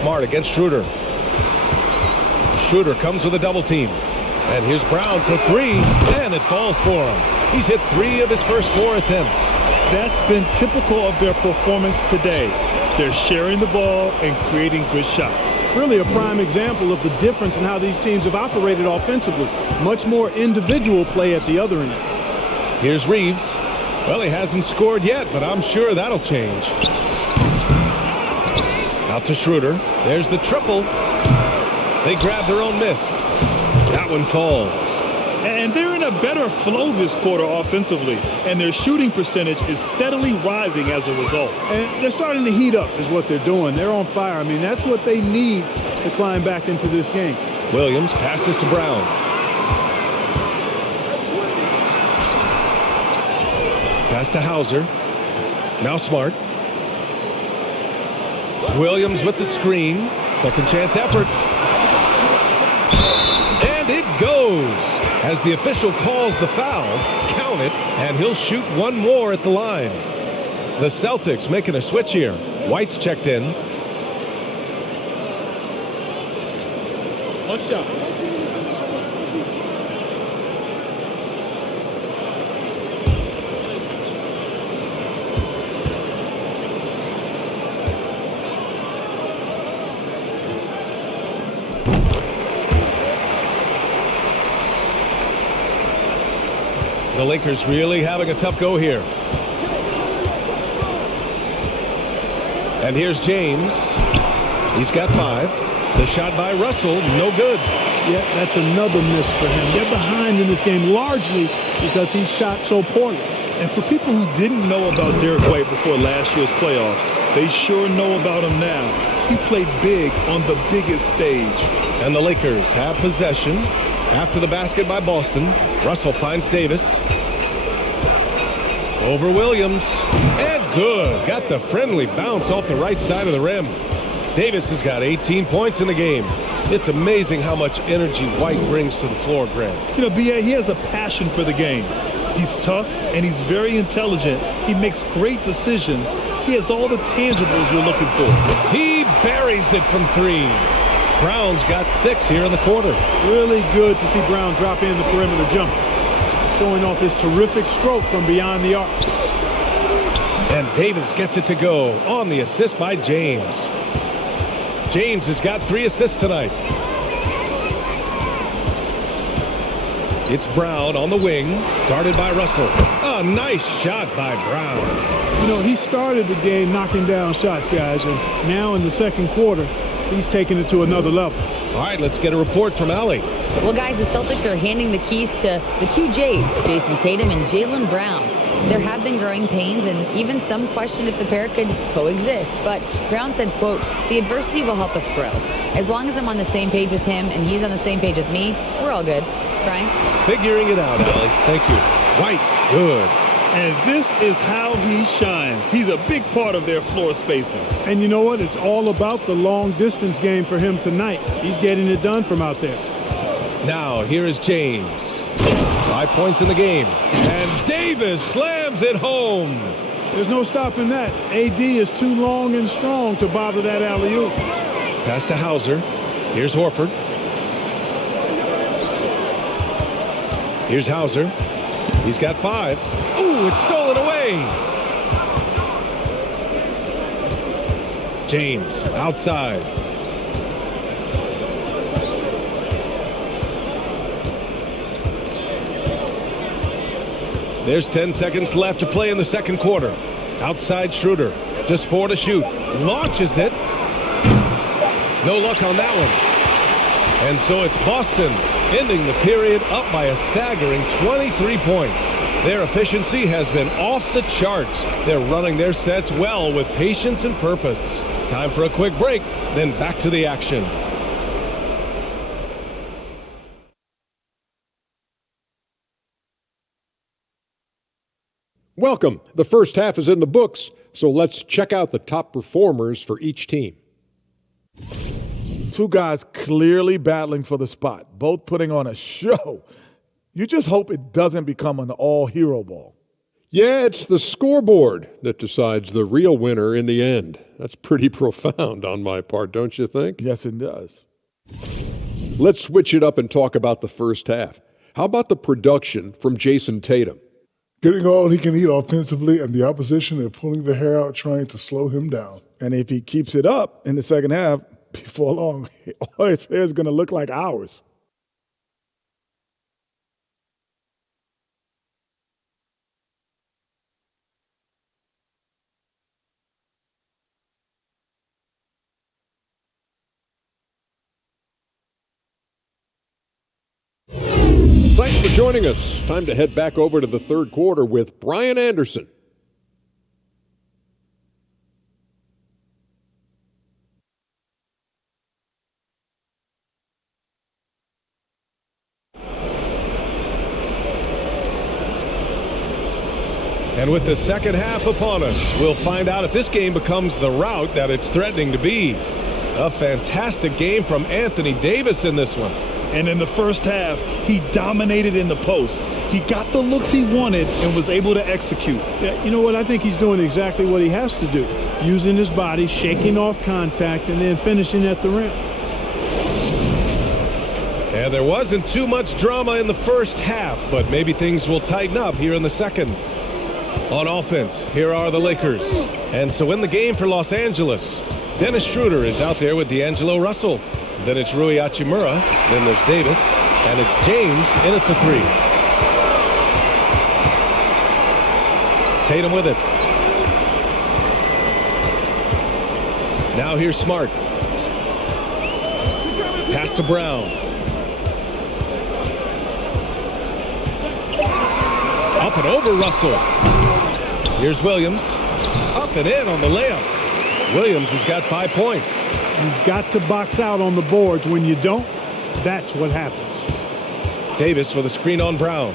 Smart against Schroeder. Schroeder comes with a double team. And here's Brown for 3, and it falls for him. He's hit 3 of his first 4 attempts. That's been typical of their performance today. They're sharing the ball and creating good shots. Really a prime example of the difference in how these teams have operated offensively. Much more individual play at the other end. Here's Reeves. Well, he hasn't scored yet, but I'm sure that'll change. Out to Schroeder. There's the triple. They grab their own miss. That one falls. And they're in a better flow this quarter offensively, and their shooting percentage is steadily rising as a result. And they're starting to heat up is what they're doing. They're on fire. I mean, that's what they need to climb back into this game. Williams passes to Brown. Pass to Hauser. Now Smart. Williams with the screen. Second chance effort. And it goes. As the official calls the foul, count it, and he'll shoot one more at the line. The Celtics making a switch here. White's checked in. One shot. The Lakers really having a tough go here. And here's James. He's got 5. The shot by Russell, no good. Yeah, that's another miss for him. They're behind in this game largely because he shot so poorly. And for people who didn't know about Derek White before last year's playoffs, they sure know about him now. He played big on the biggest stage. And the Lakers have possession. After the basket by Boston, Russell finds Davis. Over Williams. And good. Got the friendly bounce off the right side of the rim. Davis has got 18 points in the game. It's amazing how much energy White brings to the floor, Grant. You know, B.A., he has a passion for the game. He's tough and he's very intelligent. He makes great decisions. He has all the tangibles you're looking for. He buries it from 3. Brown's got 6 here in the quarter. Really good to see Brown drop in the perimeter jumper, showing off his terrific stroke from beyond the arc. And Davis gets it to go on the assist by James. James has got 3 assists tonight. It's Brown on the wing, guarded by Russell. A nice shot by Brown. You know, he started the game knocking down shots, guys, and now in the second quarter, he's taking it to another level. All right, let's get a report from Allie. Well, guys, the Celtics are handing the keys to the 2 J's, Jason Tatum and Jaylen Brown. There have been growing pains and even some question if the pair could coexist. But Brown said, quote, "The adversity will help us grow. As long as I'm on the same page with him and he's on the same page with me, we're all good." Brian? Figuring it out, Allie. Thank you. White, good. And this is how he shines. He's a big part of their floor spacing. And you know what? It's all about the long distance game for him tonight. He's getting it done from out there. Now, here is James. 5 points in the game. And Davis slams it home. There's no stopping that. AD is too long and strong to bother that alley-oop. Pass to Hauser. Here's Horford. Here's Hauser. He's got 5. Ooh, it's stolen away. James outside. There's 10 seconds left to play in the second quarter. Outside Schroeder. Just 4 to shoot. Launches it. No luck on that one. And so it's Boston ending the period up by a staggering 23 points. Their efficiency has been off the charts. They're running their sets well with patience and purpose. Time for a quick break, then back to the action. Welcome. The first half is in the books, so let's check out the top performers for each team. 2 guys clearly battling for the spot, both putting on a show. You just hope it doesn't become an all-hero ball. Yeah, it's the scoreboard that decides the real winner in the end. That's pretty profound on my part, don't you think? Yes, it does. Let's switch it up and talk about the first half. How about the production from Jason Tatum? Getting all he can eat offensively, and the opposition are pulling their hair out trying to slow him down. And if he keeps it up in the second half, before long, all his hair is going to look like ours. joining us. Time to head back over to the third quarter with Brian Anderson. And with the second half upon us, we'll find out if this game becomes the rout that it's threatening to be. A fantastic game from Anthony Davis in this one. And in the first half, he dominated in the post. He got the looks he wanted and was able to execute. Yeah, you know what? I think he's doing exactly what he has to do. Using his body, shaking off contact, and then finishing at the rim. And there wasn't too much drama in the first half, but maybe things will tighten up here in the second. On offense, here are the Lakers. And so in the game for Los Angeles, Dennis Schroeder is out there with D'Angelo Russell. Then it's Rui Hachimura. Then there's Davis. And it's James in at the three. Tatum with it. Now here's Smart. Pass to Brown. Up and over Russell. Here's Williams. Up and in on the layup. Williams has got 5 points. You've got to box out on the boards. When you don't, that's what happens. Davis with a screen on Brown.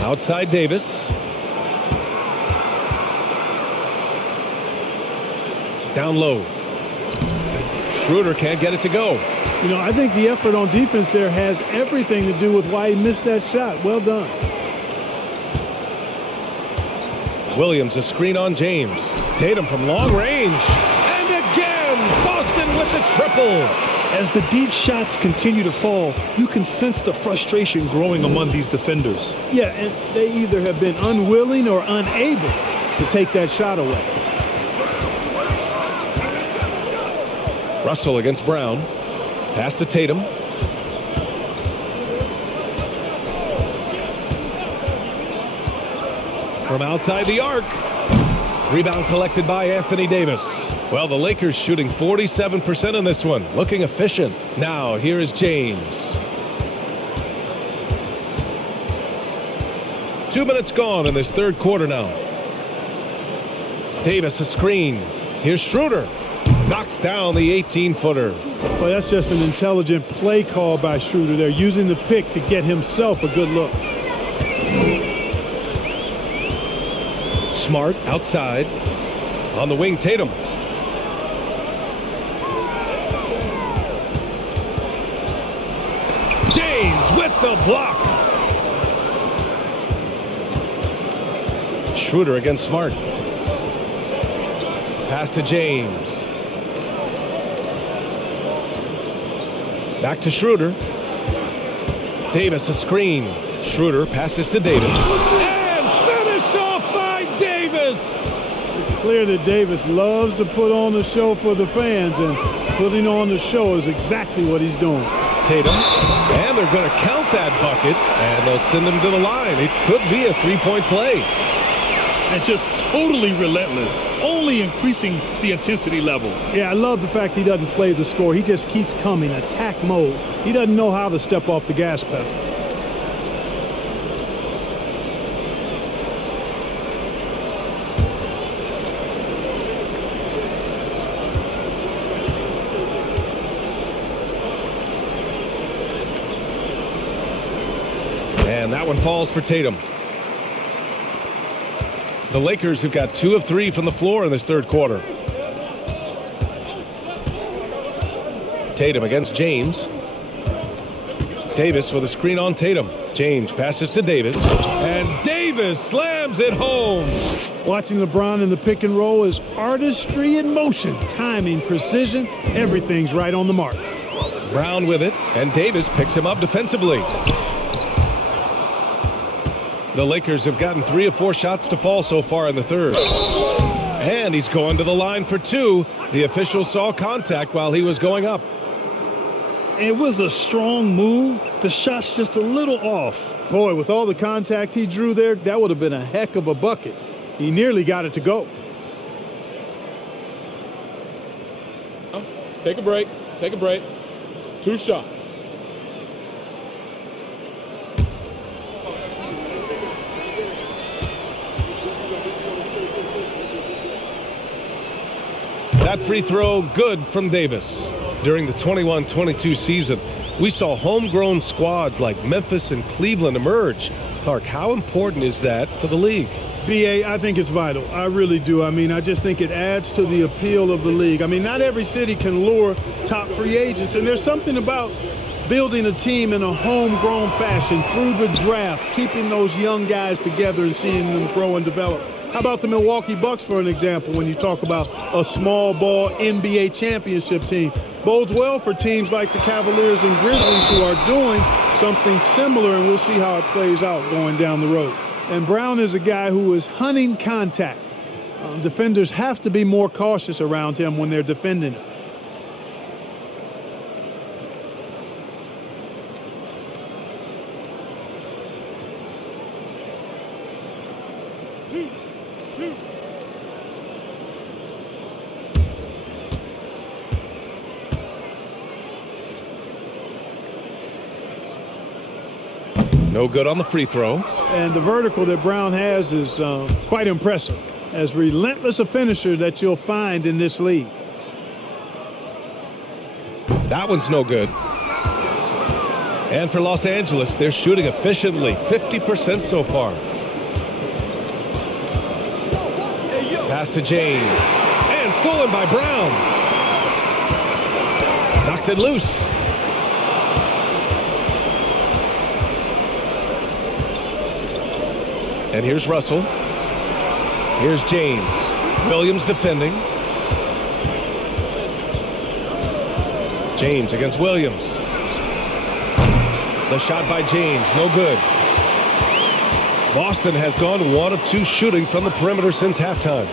Outside Davis. Down low. Schroeder can't get it to go. You know, I think the effort on defense there has everything to do with why he missed that shot. Well done. Williams a screen on James. Tatum from long range. And again, Boston with the triple. As the deep shots continue to fall, you can sense the frustration growing among these defenders. Yeah, and they either have been unwilling or unable to take that shot away. Russell against Brown. Pass to Tatum. From outside the arc. Rebound collected by Anthony Davis. Well, the Lakers shooting 47% in this one. Looking efficient. Now, here is James. 2 minutes gone in this third quarter now. Davis a screen. Here's Schroeder. Knocks down the 18-footer. Well, that's just an intelligent play call by Schroeder. They're using the pick to get himself a good look. Smart outside. On the wing, Tatum. James with the block. Schroeder against Smart. Pass to James. Back to Schroeder. Davis a screen. Schroeder passes to Davis. And finished off by Davis. It's clear that Davis loves to put on the show for the fans, and putting on the show is exactly what he's doing. Tatum. And they're going to count that bucket, and they'll send him to the line. It could be a three-point play. And just totally relentless, only increasing the intensity level. Yeah, I love the fact he doesn't play the score. He just keeps coming, attack mode. He doesn't know how to step off the gas pedal. And that one falls for Tatum. The Lakers have got 2 of 3 from the floor in this third quarter. Tatum against James. Davis with a screen on Tatum. James passes to Davis. And Davis slams it home. Watching LeBron in the pick and roll is artistry in motion. Timing, precision, everything's right on the mark. Brown with it, and Davis picks him up defensively. The Lakers have gotten 3 of 4 shots to fall so far in the third. And he's going to the line for 2. The official saw contact while he was going up. It was a strong move. The shot's just a little off. Boy, with all the contact he drew there, that would have been a heck of a bucket. He nearly got it to go. Take a break. Take a break. 2 shots. That free throw good from Davis. During the 21-22 season, we saw homegrown squads like Memphis and Cleveland emerge. Clark, how important is that for the league? BA, I think it's vital. I really do. I mean, I just think it adds to the appeal of the league. I mean, not every city can lure top free agents, and there's something about building a team in a homegrown fashion through the draft, keeping those young guys together and seeing them grow and develop. How about the Milwaukee Bucks, for an example, when you talk about a small ball NBA championship team? Bodes well for teams like the Cavaliers and Grizzlies who are doing something similar, and we'll see how it plays out going down the road. And Brown is a guy who is hunting contact. Defenders have to be more cautious around him when they're defending him. No good on the free throw. And the vertical that Brown has is quite impressive. As relentless a finisher that you'll find in this league. That one's no good. And for Los Angeles, they're shooting efficiently, 50% so far. Pass to James. And stolen by Brown. Knocks it loose. And here's Russell. Here's James. Williams defending. James against Williams. The shot by James, no good. Boston has gone 1 of 2 shooting from the perimeter since halftime.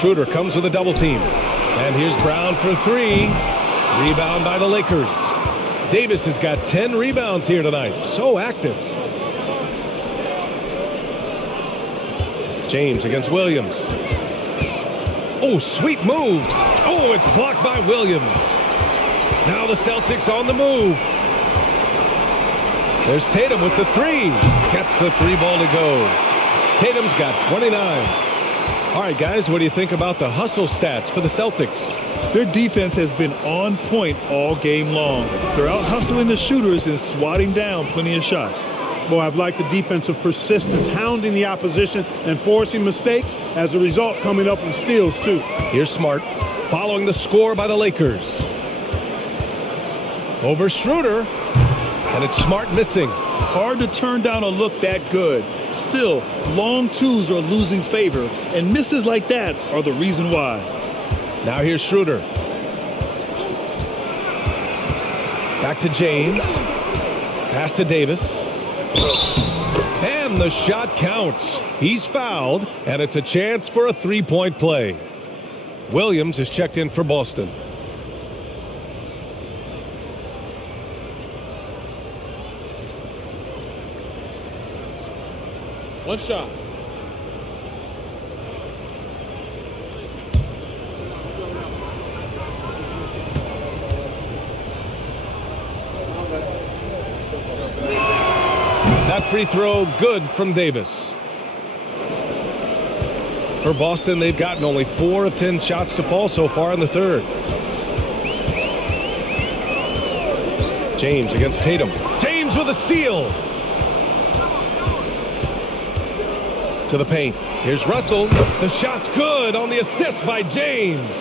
Schroeder comes with a double team. And here's Brown for 3. Rebound by the Lakers. Davis has got 10 rebounds here tonight. So active. James against Williams. Oh, sweet move. Oh, it's blocked by Williams. Now the Celtics on the move. There's Tatum with the 3. Gets the 3 ball to go. Tatum's got 29. All right, guys, what do you think about the hustle stats for the Celtics? Their defense has been on point all game long. They're out hustling the shooters and swatting down plenty of shots. Boy, I've liked the defensive persistence, hounding the opposition and forcing mistakes. As a result, coming up with steals, too. Here's Smart, following the score by the Lakers. Over Schroeder, and it's Smart missing. Hard to turn down a look that good. Still, long twos are losing favor, and misses like that are the reason why. Now here's Schroeder. Back to James. Pass to Davis. And the shot counts. He's fouled, and it's a chance for a 3-point play. Williams is checked in for Boston. One shot. That free throw good from Davis. For Boston, they've gotten only 4 of 10 shots to fall so far in the third. James against Tatum. James with a steal. To the paint. Here's Russell. The shot's good on the assist by James.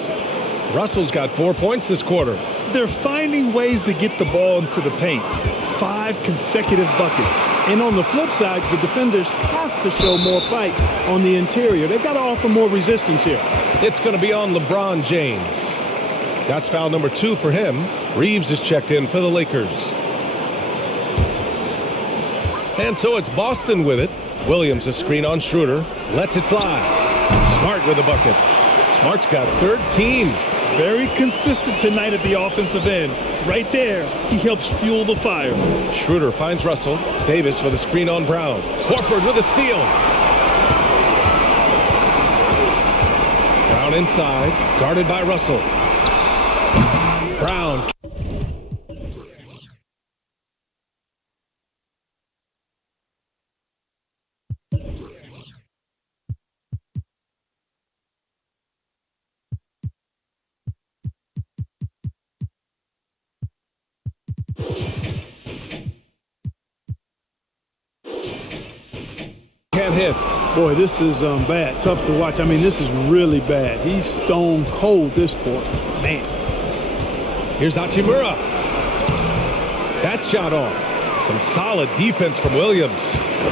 Russell's got 4 points this quarter. They're finding ways to get the ball into the paint. 5 consecutive buckets. And on the flip side, the defenders have to show more fight on the interior. They've got to offer more resistance here. It's going to be on LeBron James. That's foul number 2 for him. Reeves is checked in for the Lakers. And so it's Boston with it. Williams a screen on Schroeder. Lets it fly. Smart with a bucket. Smart's got 13. Very consistent tonight at the offensive end. Right there, he helps fuel the fire. Schroeder finds Russell. Davis with a screen on Brown. Horford with a steal. Brown inside. Guarded by Russell. Brown. can't hit. Boy, this is bad. Tough to watch. I mean, this is really bad. He's stone cold this quarter. Man. Here's Hachimura. That shot off. Some solid defense from Williams.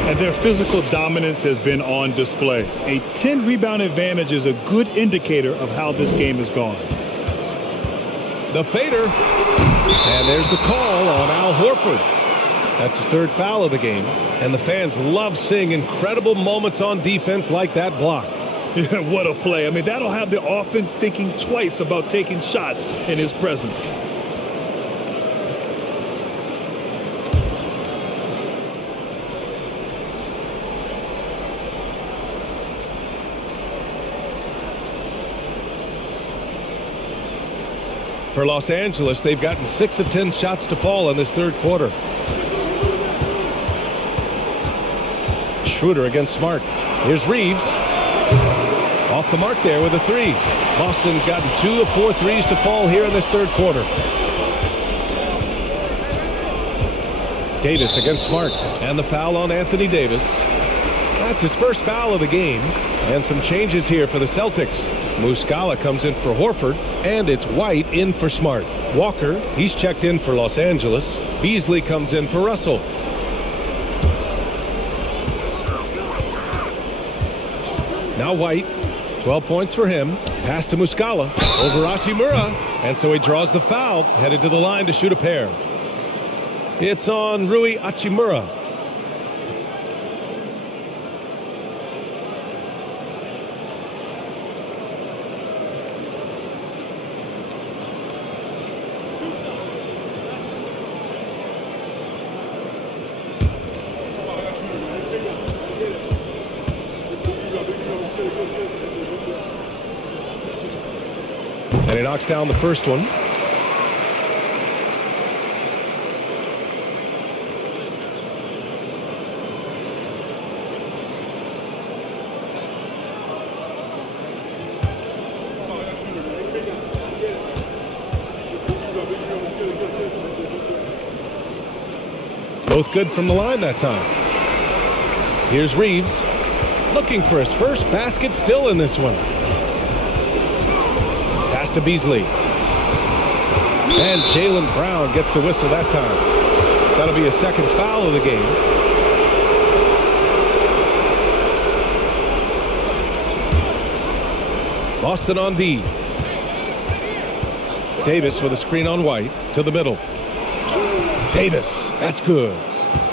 And their physical dominance has been on display. A 10-rebound advantage is a good indicator of how this game has gone. The fader. And there's the call on Al Horford. That's his third foul of the game. And the fans love seeing incredible moments on defense like that block. What a play. I mean, that'll have the offense thinking twice about taking shots in his presence. For Los Angeles, they've gotten 6 of 10 shots to fall in this third quarter. Schroeder against Smart. Here's Reeves. Off the mark there with a 3. Boston's gotten 2 of 4 threes to fall here in this third quarter. Davis against Smart. And the foul on Anthony Davis. That's his first foul of the game. And some changes here for the Celtics. Muscala comes in for Horford, and it's White in for Smart. Walker, he's checked in for Los Angeles. Beasley comes in for Russell. Now White, 12 points for him. Pass to Muscala, over Hachimura, and so he draws the foul, headed to the line to shoot a pair. It's on Rui Hachimura. And he knocks down the first one. Both good from the line that time. Here's Reeves. Looking for his first basket still in this one. Pass to Beasley. And Jaylen Brown gets a whistle that time. That'll be a second foul of the game. Boston on D. Davis with a screen on White to the middle. Davis, that's good.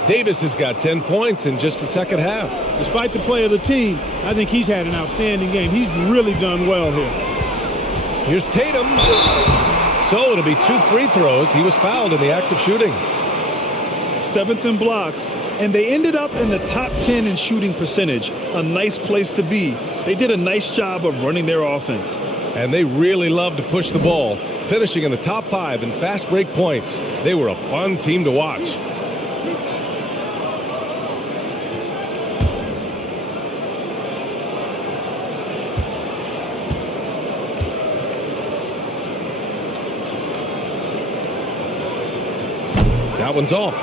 Davis has got 10 points in just the second half. Despite the play of the team, I think he's had an outstanding game. He's really done well here. Here's Tatum. So it'll be 2 free throws. He was fouled in the act of shooting. 7th in blocks, and they ended up in the top 10 in shooting percentage. A nice place to be. They did a nice job of running their offense. And they really love to push the ball, finishing in the top 5 in fast break points. They were a fun team to watch. That one's off.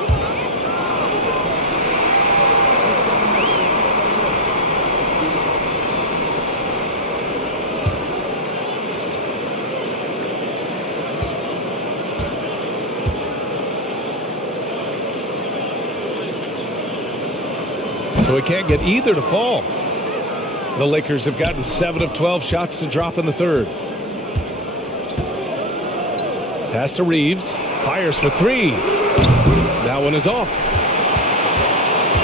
So we can't get either to fall. The Lakers have gotten 7 of 12 shots to drop in the third. Pass to Reeves. Fires for 3. That one is off.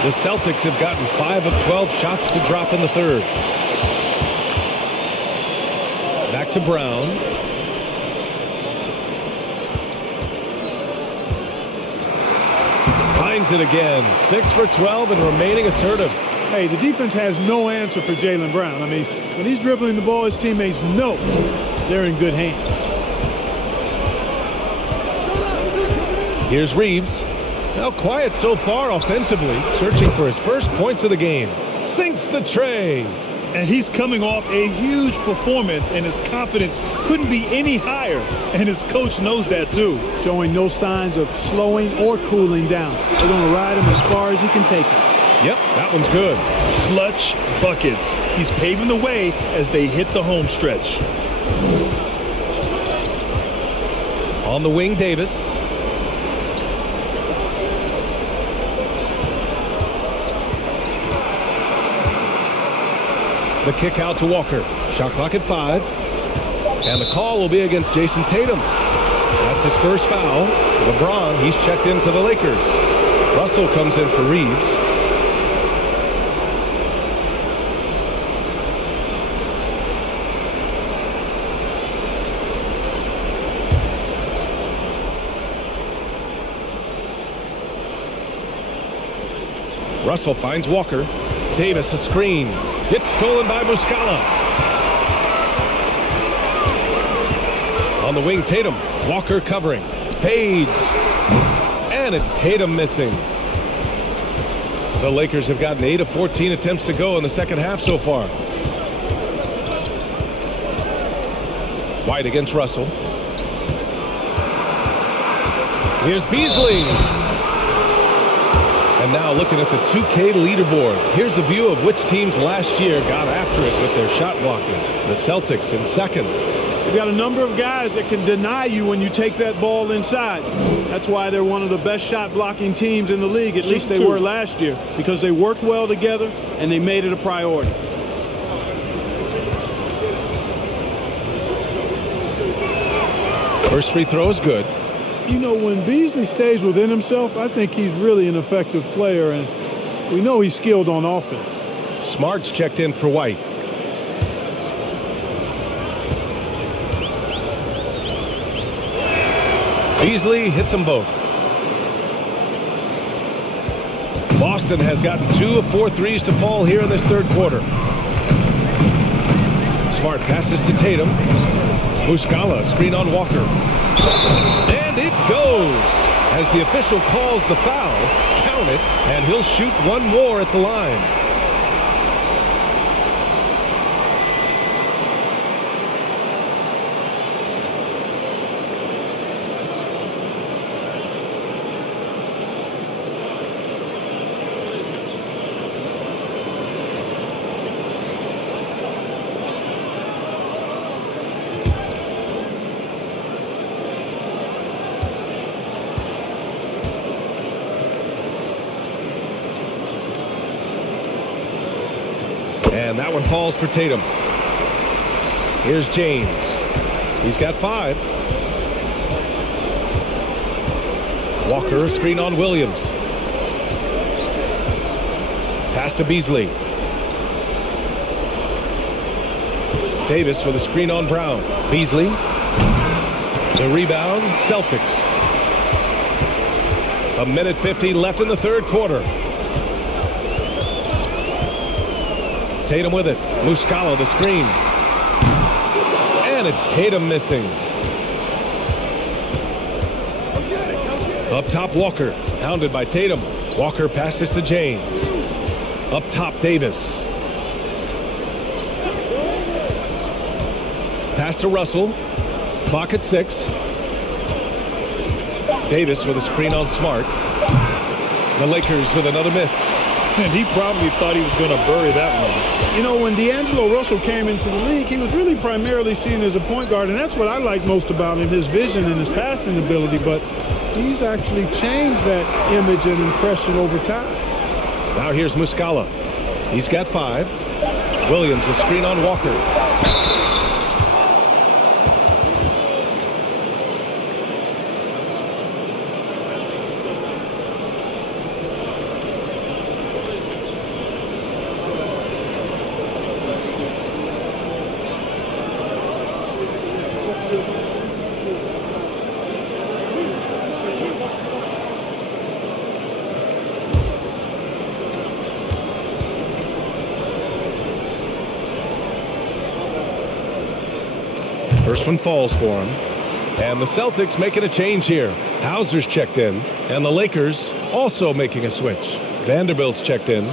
The Celtics have gotten 5 of 12 shots to drop in the third. Back to Brown. Finds it again. 6 for 12 and remaining assertive. Hey, the defense has no answer for Jaylen Brown. I mean, when he's dribbling the ball, his teammates know they're in good hands. Here's Reeves. Now quiet so far offensively, searching for his first points of the game. Sinks the tray. And he's coming off a huge performance, and his confidence couldn't be any higher. And his coach knows that too. Showing no signs of slowing or cooling down. They're going to ride him as far as he can take him. Yep, that one's good. Clutch buckets. He's paving the way as they hit the home stretch. On the wing, Davis. The kick out to Walker. Shot clock at 5. And the call will be against Jason Tatum. That's his first foul. LeBron, he's checked in for the Lakers. Russell comes in for Reeves. Russell finds Walker. Davis a screen. It's stolen by Muscala. On the wing, Tatum. Walker covering. Fades. And it's Tatum missing. The Lakers have gotten 8 of 14 attempts to go in the second half so far. White against Russell. Here's Beasley. And now looking at the 2K leaderboard. Here's a view of which teams last year got after it with their shot blocking. The Celtics in second. You've got a number of guys that can deny you when you take that ball inside. That's why they're one of the best shot blocking teams in the league. At least they were last year, because they worked well together and they made it a priority. First free throw is good. You know, when Beasley stays within himself, I think he's really an effective player, and we know he's skilled on offense. Smart's checked in for White. Beasley hits them both. Boston has gotten 2 of 4 threes to fall here in this third quarter. Smart passes to Tatum. Muscala, screen on Walker. And it goes. As the official calls the foul, count it, and he'll shoot one more at the line. And that one falls for Tatum. Here's James. He's got 5. Walker, screen on Williams. Pass to Beasley. Davis with a screen on Brown. Beasley. The rebound, Celtics. 1:50 left in the third quarter. Tatum with it. Muscala the screen. And it's Tatum missing. Up top, Walker. Hounded by Tatum. Walker passes to James. Up top, Davis. Pass to Russell. Clock at 6. Davis with a screen on Smart. The Lakers with another miss. And he probably thought he was going to bury that one. You know, when D'Angelo Russell came into the league, he was really primarily seen as a point guard, and that's what I like most about him, his vision and his passing ability. But he's actually changed that image and impression over time. Now here's Muscala. He's got 5. Williams, a screen on Walker. First one falls for him. And the Celtics making a change here. Hauser's checked in. And the Lakers also making a switch. Vanderbilt's checked in.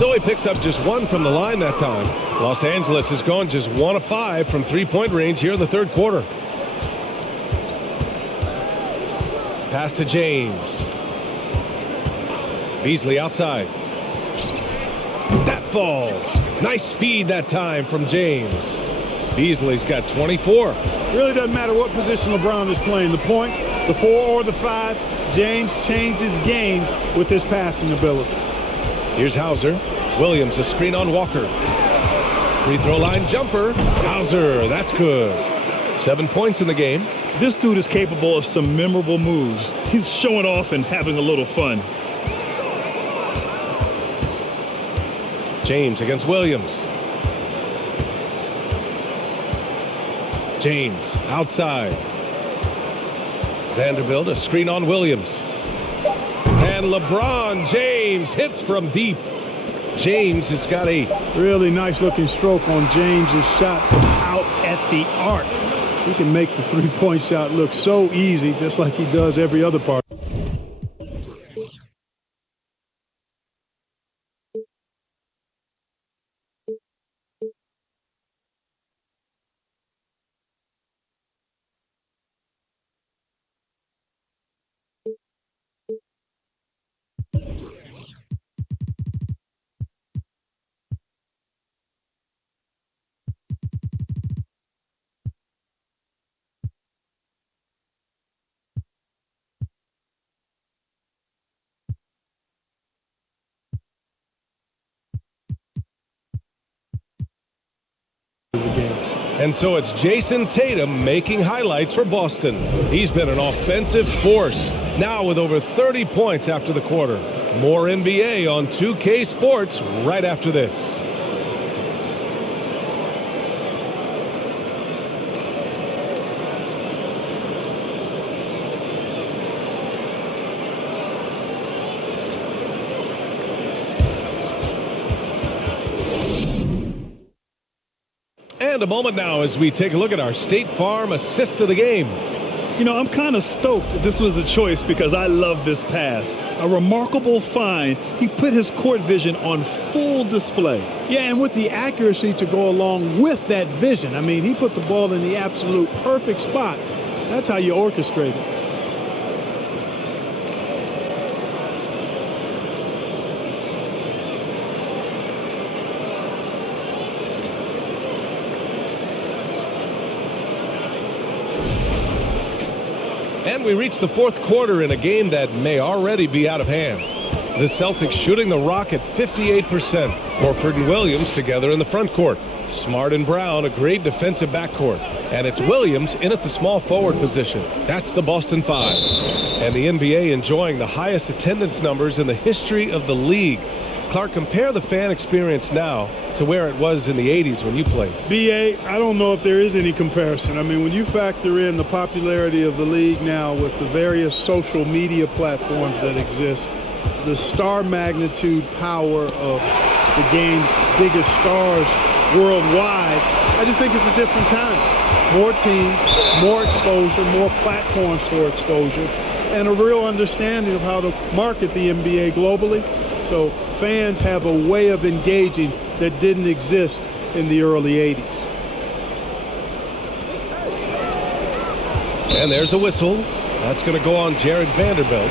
So he picks up just 1 from the line that time. Los Angeles is going just 1 of 5 from three-point range here in the third quarter. Pass to James. Beasley outside. That falls. Nice feed that time from James. Beasley's got 24. Really doesn't matter what position LeBron is playing, the point, the 4 or the 5. James changes games with his passing ability. Here's Hauser. Williams, a screen on Walker. Free throw line jumper. Hauser, that's good. 7 points in the game. This dude is capable of some memorable moves. He's showing off and having a little fun. James against Williams. James outside. Vanderbilt, a screen on Williams. And LeBron James hits from deep. James has got 8. Really nice looking stroke on James's shot from out at the arc. He can make the three-point shot look so easy, just like he does every other part. And so it's Jason Tatum making highlights for Boston. He's been an offensive force, now with over 30 points after the quarter. More NBA on 2K Sports right after this. And a moment now as we take a look at our State Farm assist of the game. You know, I'm kind of stoked that this was a choice because I love this pass. A remarkable find. He put his court vision on full display. Yeah, and with the accuracy to go along with that vision. I mean, he put the ball in the absolute perfect spot. That's how you orchestrate it. And we reach the fourth quarter in a game that may already be out of hand. The Celtics shooting the rock at 58%. Horford and Williams together in the front court. Smart and Brown, a great defensive backcourt. And it's Williams in at the small forward position. That's the Boston Five. And the NBA enjoying the highest attendance numbers in the history of the league. Clark, compare the fan experience now to where it was in the 80s when you played. BA, I don't know if there is any comparison. I mean, when you factor in the popularity of the league now with the various social media platforms that exist, the star magnitude power of the game's biggest stars worldwide, I just think it's a different time. More teams, more exposure, more platforms for exposure, and a real understanding of how to market the NBA globally. So fans have a way of engaging that didn't exist in the early 80s. And there's a whistle. That's going to go on Jared Vanderbilt.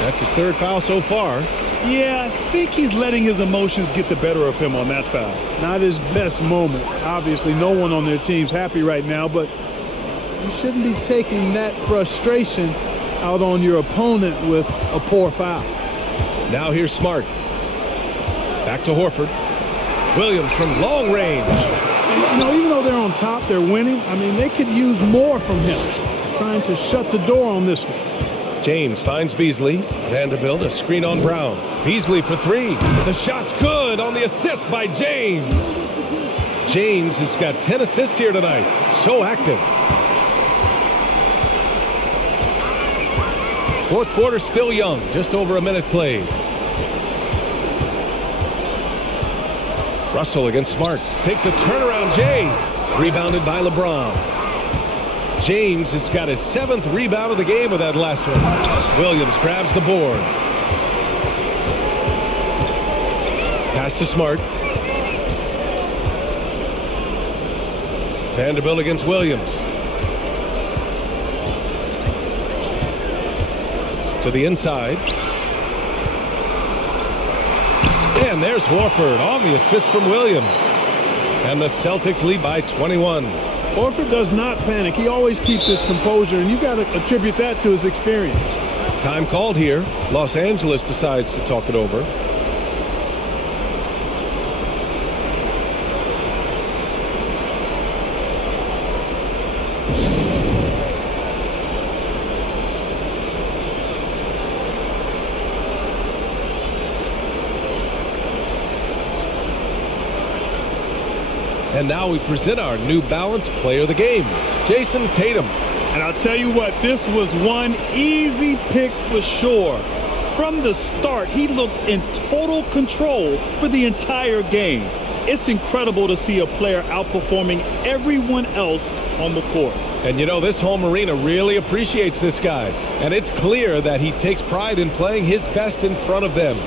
That's his third foul so far. Yeah, I think he's letting his emotions get the better of him on that foul. Not his best moment. Obviously, no one on their team's happy right now, but you shouldn't be taking that frustration out on your opponent with a poor foul. Now here's Smart. Back to Horford. Williams from long range. And, you know, even though they're on top, they're winning. I mean, they could use more from him. Trying to shut the door on this one. James finds Beasley. Vanderbilt, a screen on Brown. Beasley for 3. The shot's good on the assist by James. James has got 10 assists here tonight. So active. Fourth quarter still young. Just over a minute played. Russell against Smart. Takes a turnaround Jay. Rebounded by LeBron. James has got his 7th rebound of the game with that last one. Williams grabs the board. Pass to Smart. Vanderbilt against Williams. To the inside. And there's Horford on the assist from Williams. And the Celtics lead by 21. Horford does not panic. He always keeps his composure, and you got to attribute that to his experience. Time called here. Los Angeles decides to talk it over. And now we present our New Balance Player of the Game, Jason Tatum. And I'll tell you what, this was one easy pick for sure. From the start, he looked in total control for the entire game. It's incredible to see a player outperforming everyone else on the court. And you know, this home arena really appreciates this guy. And it's clear that he takes pride in playing his best in front of them.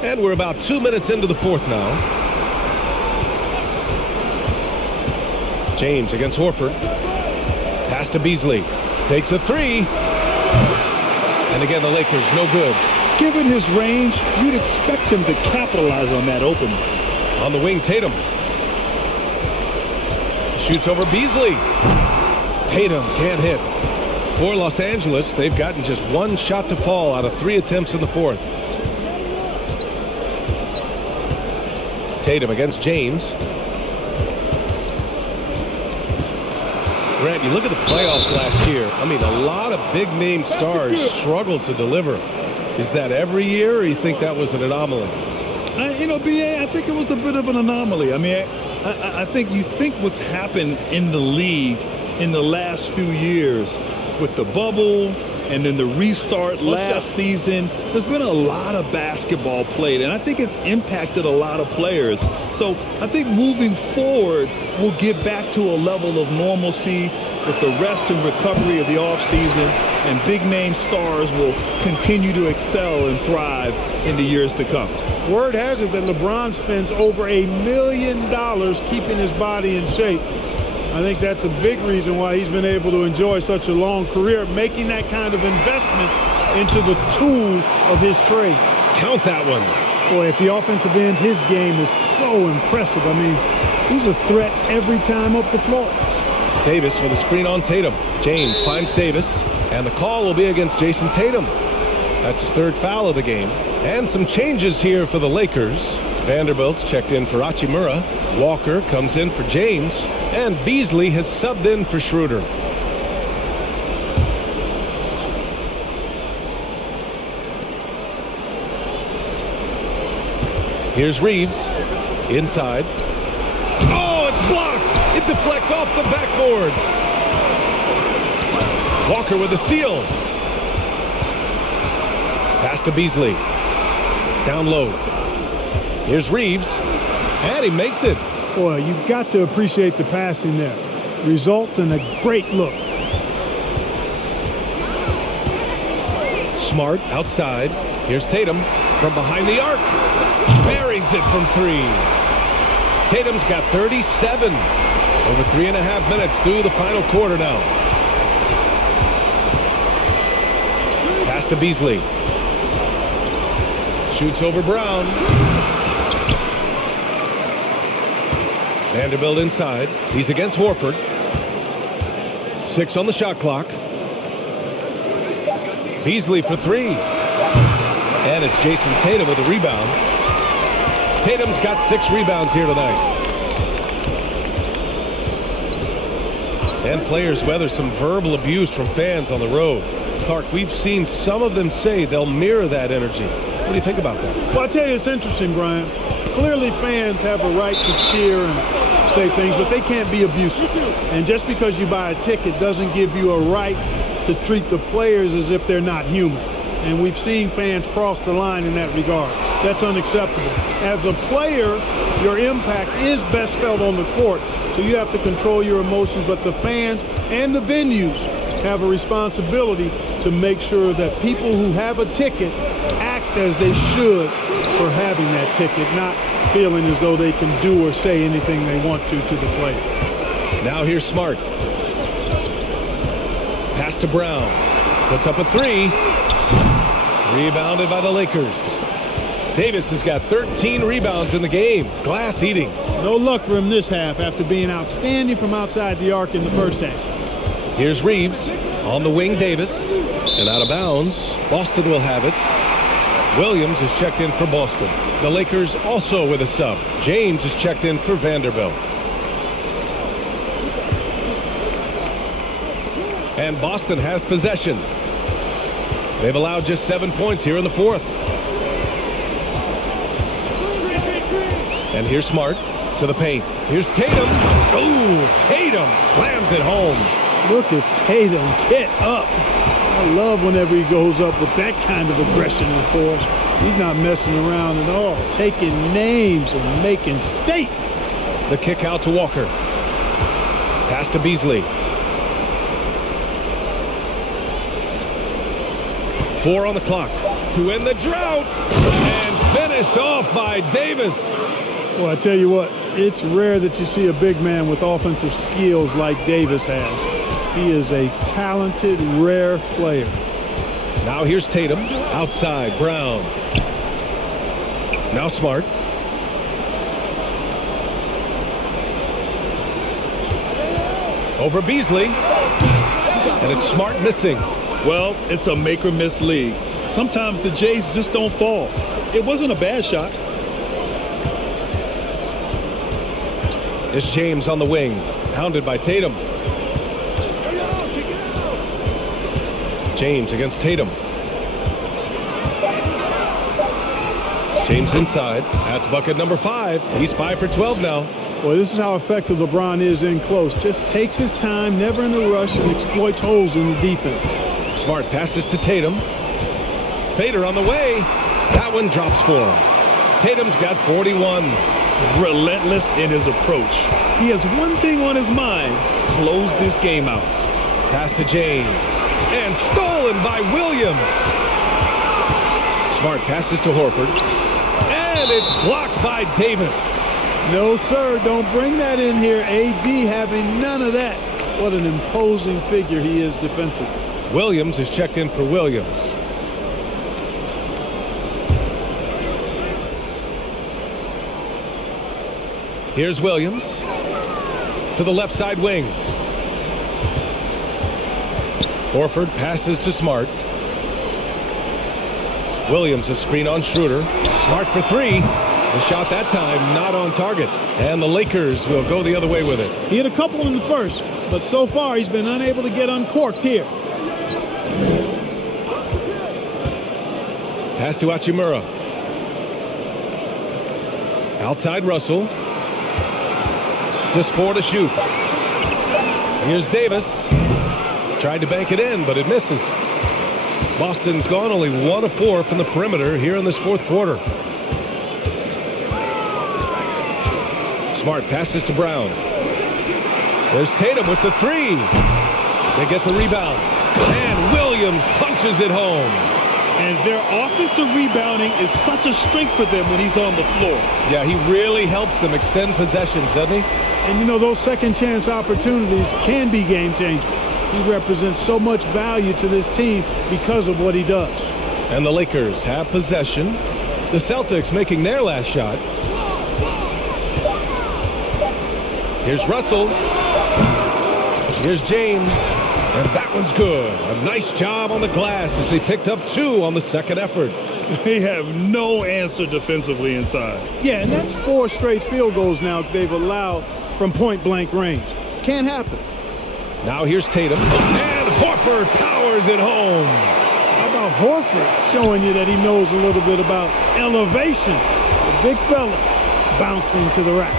And we're about 2 minutes into the fourth now. James against Horford. Pass to Beasley. Takes a three. And again, the Lakers, no good. Given his range, you'd expect him to capitalize on that opening. On the wing, Tatum. Shoots over Beasley. Tatum can't hit. For Los Angeles, they've gotten just one shot to fall out of 3 attempts in the fourth. Tatum against James. Grant, you look at the playoffs last year. I mean, a lot of big-name stars struggled to deliver. Is that every year, or you think that was an anomaly? B.A., I think it was a bit of an anomaly. I mean, I think you think what's happened in the league in the last few years with the bubble and then the restart last season, there's been a lot of basketball played, and I think it's impacted a lot of players. So I think moving forward, we'll get back to a level of normalcy with the rest and recovery of the offseason, and big-name stars will continue to excel and thrive in the years to come. Word has it that LeBron spends over $1 million keeping his body in shape. I think that's a big reason why he's been able to enjoy such a long career, making that kind of investment into the tool of his trade. Count that one. Boy, at the offensive end, his game is so impressive. I mean, he's a threat every time up the floor. Davis with a screen on Tatum. James finds Davis, and the call will be against Jason Tatum. That's his 3rd foul of the game. And some changes here for the Lakers. Vanderbilt's checked in for Hachimura. Walker comes in for James. And Beasley has subbed in for Schroeder. Here's Reeves. Inside. Oh, it's blocked! It deflects off the backboard. Walker with a steal. Pass to Beasley. Down low. Here's Reeves. And he makes it. Boy, you've got to appreciate the passing there. Results in a great look. Smart outside. Here's Tatum from behind the arc. Buries it from 3. Tatum's got 37. Over 3.5 minutes through the final quarter now. Pass to Beasley. Shoots over Brown. Vanderbilt inside. He's against Horford. 6 on the shot clock. Beasley for 3. And it's Jason Tatum with a rebound. Tatum's got 6 rebounds here tonight. And players weather some verbal abuse from fans on the road. Clark, we've seen some of them say they'll mirror that energy. What do you think about that? Well, I tell you, it's interesting, Brian. Clearly fans have a right to cheer and say things, but they can't be abusive. And just because you buy a ticket doesn't give you a right to treat the players as if they're not human. And we've seen fans cross the line in that regard. That's unacceptable. As a player, your impact is best felt on the court, so you have to control your emotions, but the fans and the venues have a responsibility to make sure that people who have a ticket act as they should for having that ticket, not feeling as though they can do or say anything they want to the player. Now here's Smart. Pass to Brown. Puts up a three. Rebounded by the Lakers. Davis has got 13 rebounds in the game. Glass eating. No luck for him this half after being outstanding from outside the arc in the first half. Here's Reeves. On the wing, Davis. And out of bounds. Boston will have it. Williams is checked in for Boston. The Lakers also with a sub. James is checked in for Vanderbilt. And Boston has possession. They've allowed just 7 points here in the fourth. And here's Smart to the paint. Here's Tatum. Ooh, Tatum slams it home. Look at Tatum get up. I love whenever he goes up with that kind of aggression and force. He's not messing around at all, taking names and making statements. The kick out to Walker. Pass to Beasley. 4 on the clock to end the drought. And finished off by Davis. Well, I tell you what, it's rare that you see a big man with offensive skills like Davis has. He is a talented, rare player. Now here's Tatum. Outside, Brown. Now Smart. Over Beasley. And it's Smart missing. Well, it's a make or miss league. Sometimes the Jays just don't fall. It wasn't a bad shot. It's James on the wing. Hounded by Tatum. James against Tatum. James inside. That's bucket number 5. He's 5 for 12 now. Boy, this is how effective LeBron is in close. Just takes his time, never in a rush, and exploits holes in the defense. Smart passes to Tatum. Fader on the way. That one drops for him. Tatum's got 41. Relentless in his approach. He has one thing on his mind. Close this game out. Pass to James. And stolen by Williams. Smart passes to Horford. And it's blocked by Davis. No, sir, don't bring that in here. AD having none of that. What an imposing figure he is defensively. Williams is checked in for Williams. Here's Williams to the left side wing. Horford passes to Smart. Williams a screen on Schroeder. Smart for 3. The shot that time not on target. And the Lakers will go the other way with it. He hit a couple in the first, but so far he's been unable to get uncorked here. Pass to Hachimura. Outside Russell. Just 4 to shoot. Here's Davis. Tried to bank it in, but it misses. Boston's gone only 1 of 4 from the perimeter here in this fourth quarter. Smart passes to Brown. There's Tatum with the 3. They get the rebound. And Williams punches it home. And their offensive rebounding is such a strength for them when he's on the floor. Yeah, he really helps them extend possessions, doesn't he? And you know, those second chance opportunities can be game changing. He represents so much value to this team because of what he does. And the Lakers have possession. The Celtics making their last shot. Here's Russell. Here's James. And that one's good. A nice job on the glass as they picked up 2 on the second effort. They have no answer defensively inside. Yeah, and that's 4 straight field goals now they've allowed from point-blank range. Can't happen. Now here's Tatum. And Horford powers it home. How about Horford showing you that he knows a little bit about elevation? The big fella bouncing to the rack.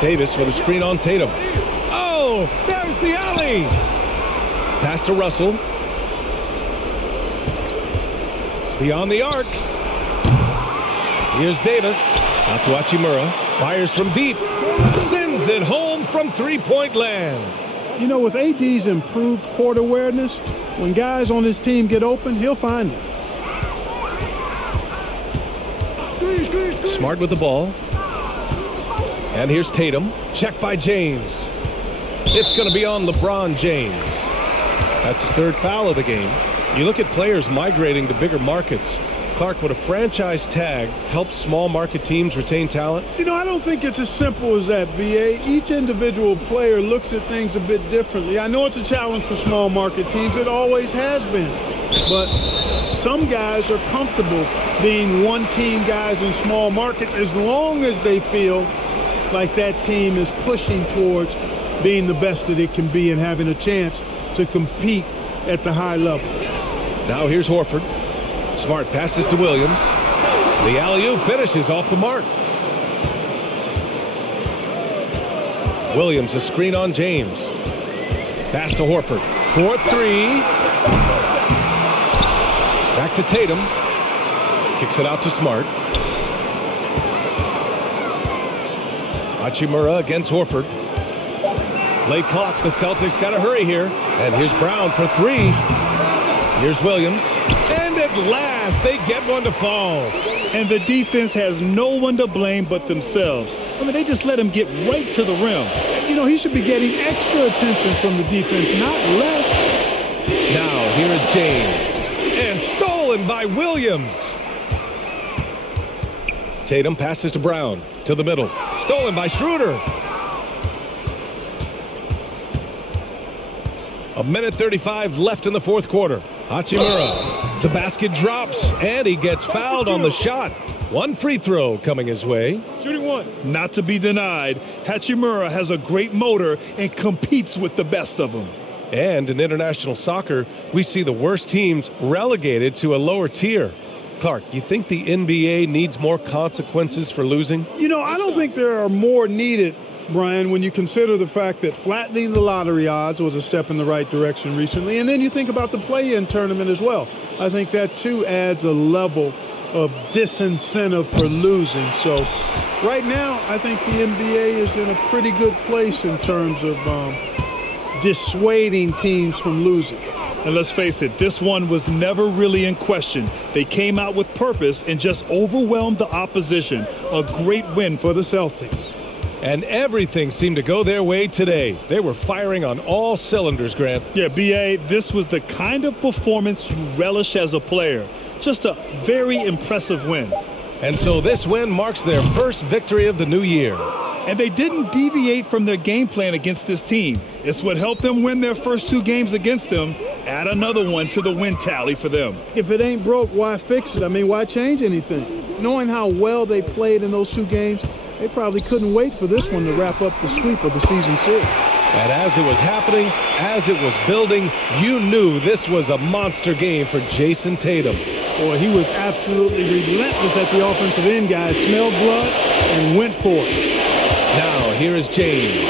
Davis with a screen on Tatum. Oh, there's the alley. Pass to Russell. Beyond the arc. Here's Davis. Out to Hachimura. Fires from deep. Sends it home from three-point land. You know, with AD's improved court awareness, when guys on his team get open, he'll find them. Smart with the ball. And here's Tatum. Check by James. It's going to be on LeBron James. That's his third foul of the game. You look at players migrating to bigger markets. Clark, would a franchise tag help small market teams retain talent? You know, I don't think it's as simple as that, B.A. Each individual player looks at things a bit differently. I know it's a challenge for small market teams. It always has been. But some guys are comfortable being one-team guys in small markets as long as they feel like that team is pushing towards being the best that it can be and having a chance to compete at the high level. Now here's Horford. Smart passes to Williams. The alley-oop finishes off the mark. Williams, a screen on James. Pass to Horford. 4-3. Back to Tatum. Kicks it out to Smart. Hachimura against Horford. Late clock. The Celtics got to hurry here. And here's Brown for three. Here's Williams. And at last, they get one to fall. And the defense has no one to blame but themselves. I mean, they just let him get right to the rim. You know, he should be getting extra attention from the defense, not less. Now, here is James. And stolen by Williams. Tatum passes to Brown. To the middle. Stolen by Schroeder. A minute 35 left in the fourth quarter. Hachimura. The basket drops, and he gets fouled on the shot. One free throw coming his way. Shooting one. Not to be denied, Hachimura has a great motor and competes with the best of them. And in international soccer, we see the worst teams relegated to a lower tier. Clark, you think the NBA needs more consequences for losing? You know, I don't think there are more needed, Brian, when you consider the fact that flattening the lottery odds was a step in the right direction recently. And then you think about the play-in tournament as well. I think that, too, adds a level of disincentive for losing. So right now, I think the NBA is in a pretty good place in terms of dissuading teams from losing. And let's face it, this one was never really in question. They came out with purpose and just overwhelmed the opposition. A great win for the Celtics. And everything seemed to go their way today. They were firing on all cylinders, Grant. Yeah, B.A., this was the kind of performance you relish as a player. Just a very impressive win. And so this win marks their first victory of the new year. And they didn't deviate from their game plan against this team. It's what helped them win their first two games against them. Add another one to the win tally for them. If it ain't broke, why fix it? I mean, why change anything? Knowing how well they played in those two games, they probably couldn't wait for this one to wrap up the sweep of the season series. And as it was happening, as it was building, you knew this was a monster game for Jason Tatum. Boy, he was absolutely relentless at the offensive end, guys. Smelled blood and went for it. Now, here is James.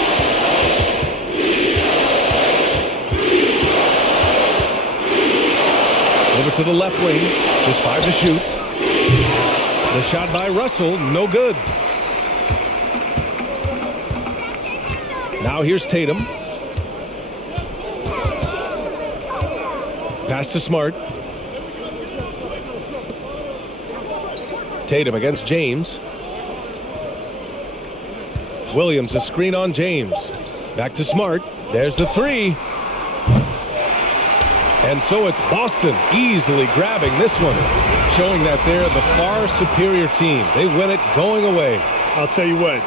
Over to the left wing. Just 5 to shoot. The shot by Russell, no good. Now here's Tatum. Pass to Smart. Tatum against James. Williams, a screen on James. Back to Smart. There's the three. And so it's Boston easily grabbing this one, showing that they're the far superior team. They win it going away. I'll tell you what,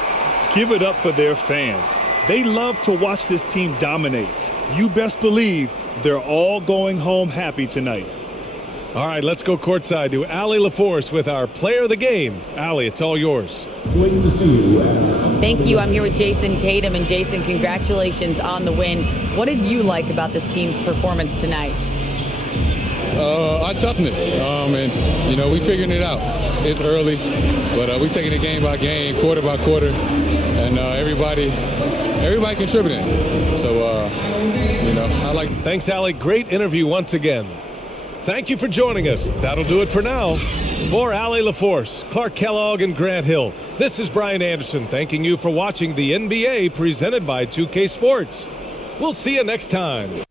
give it up for their fans. They love to watch this team dominate. You best believe they're all going home happy tonight. All right, let's go courtside to Allie LaForce with our player of the game. Allie, it's all yours. Thank you. I'm here with Jason Tatum. And Jason, congratulations on the win. What did you like about this team's performance tonight? Our toughness, and we figuring it out. It's early, but we taking it game by game, quarter by quarter, and everybody contributing. So, I like. Thanks, Allie. Great interview once again. Thank you for joining us. That'll do it for now. For Allie LaForce, Clark Kellogg, and Grant Hill, this is Brian Anderson thanking you for watching the NBA presented by 2K Sports. We'll see you next time.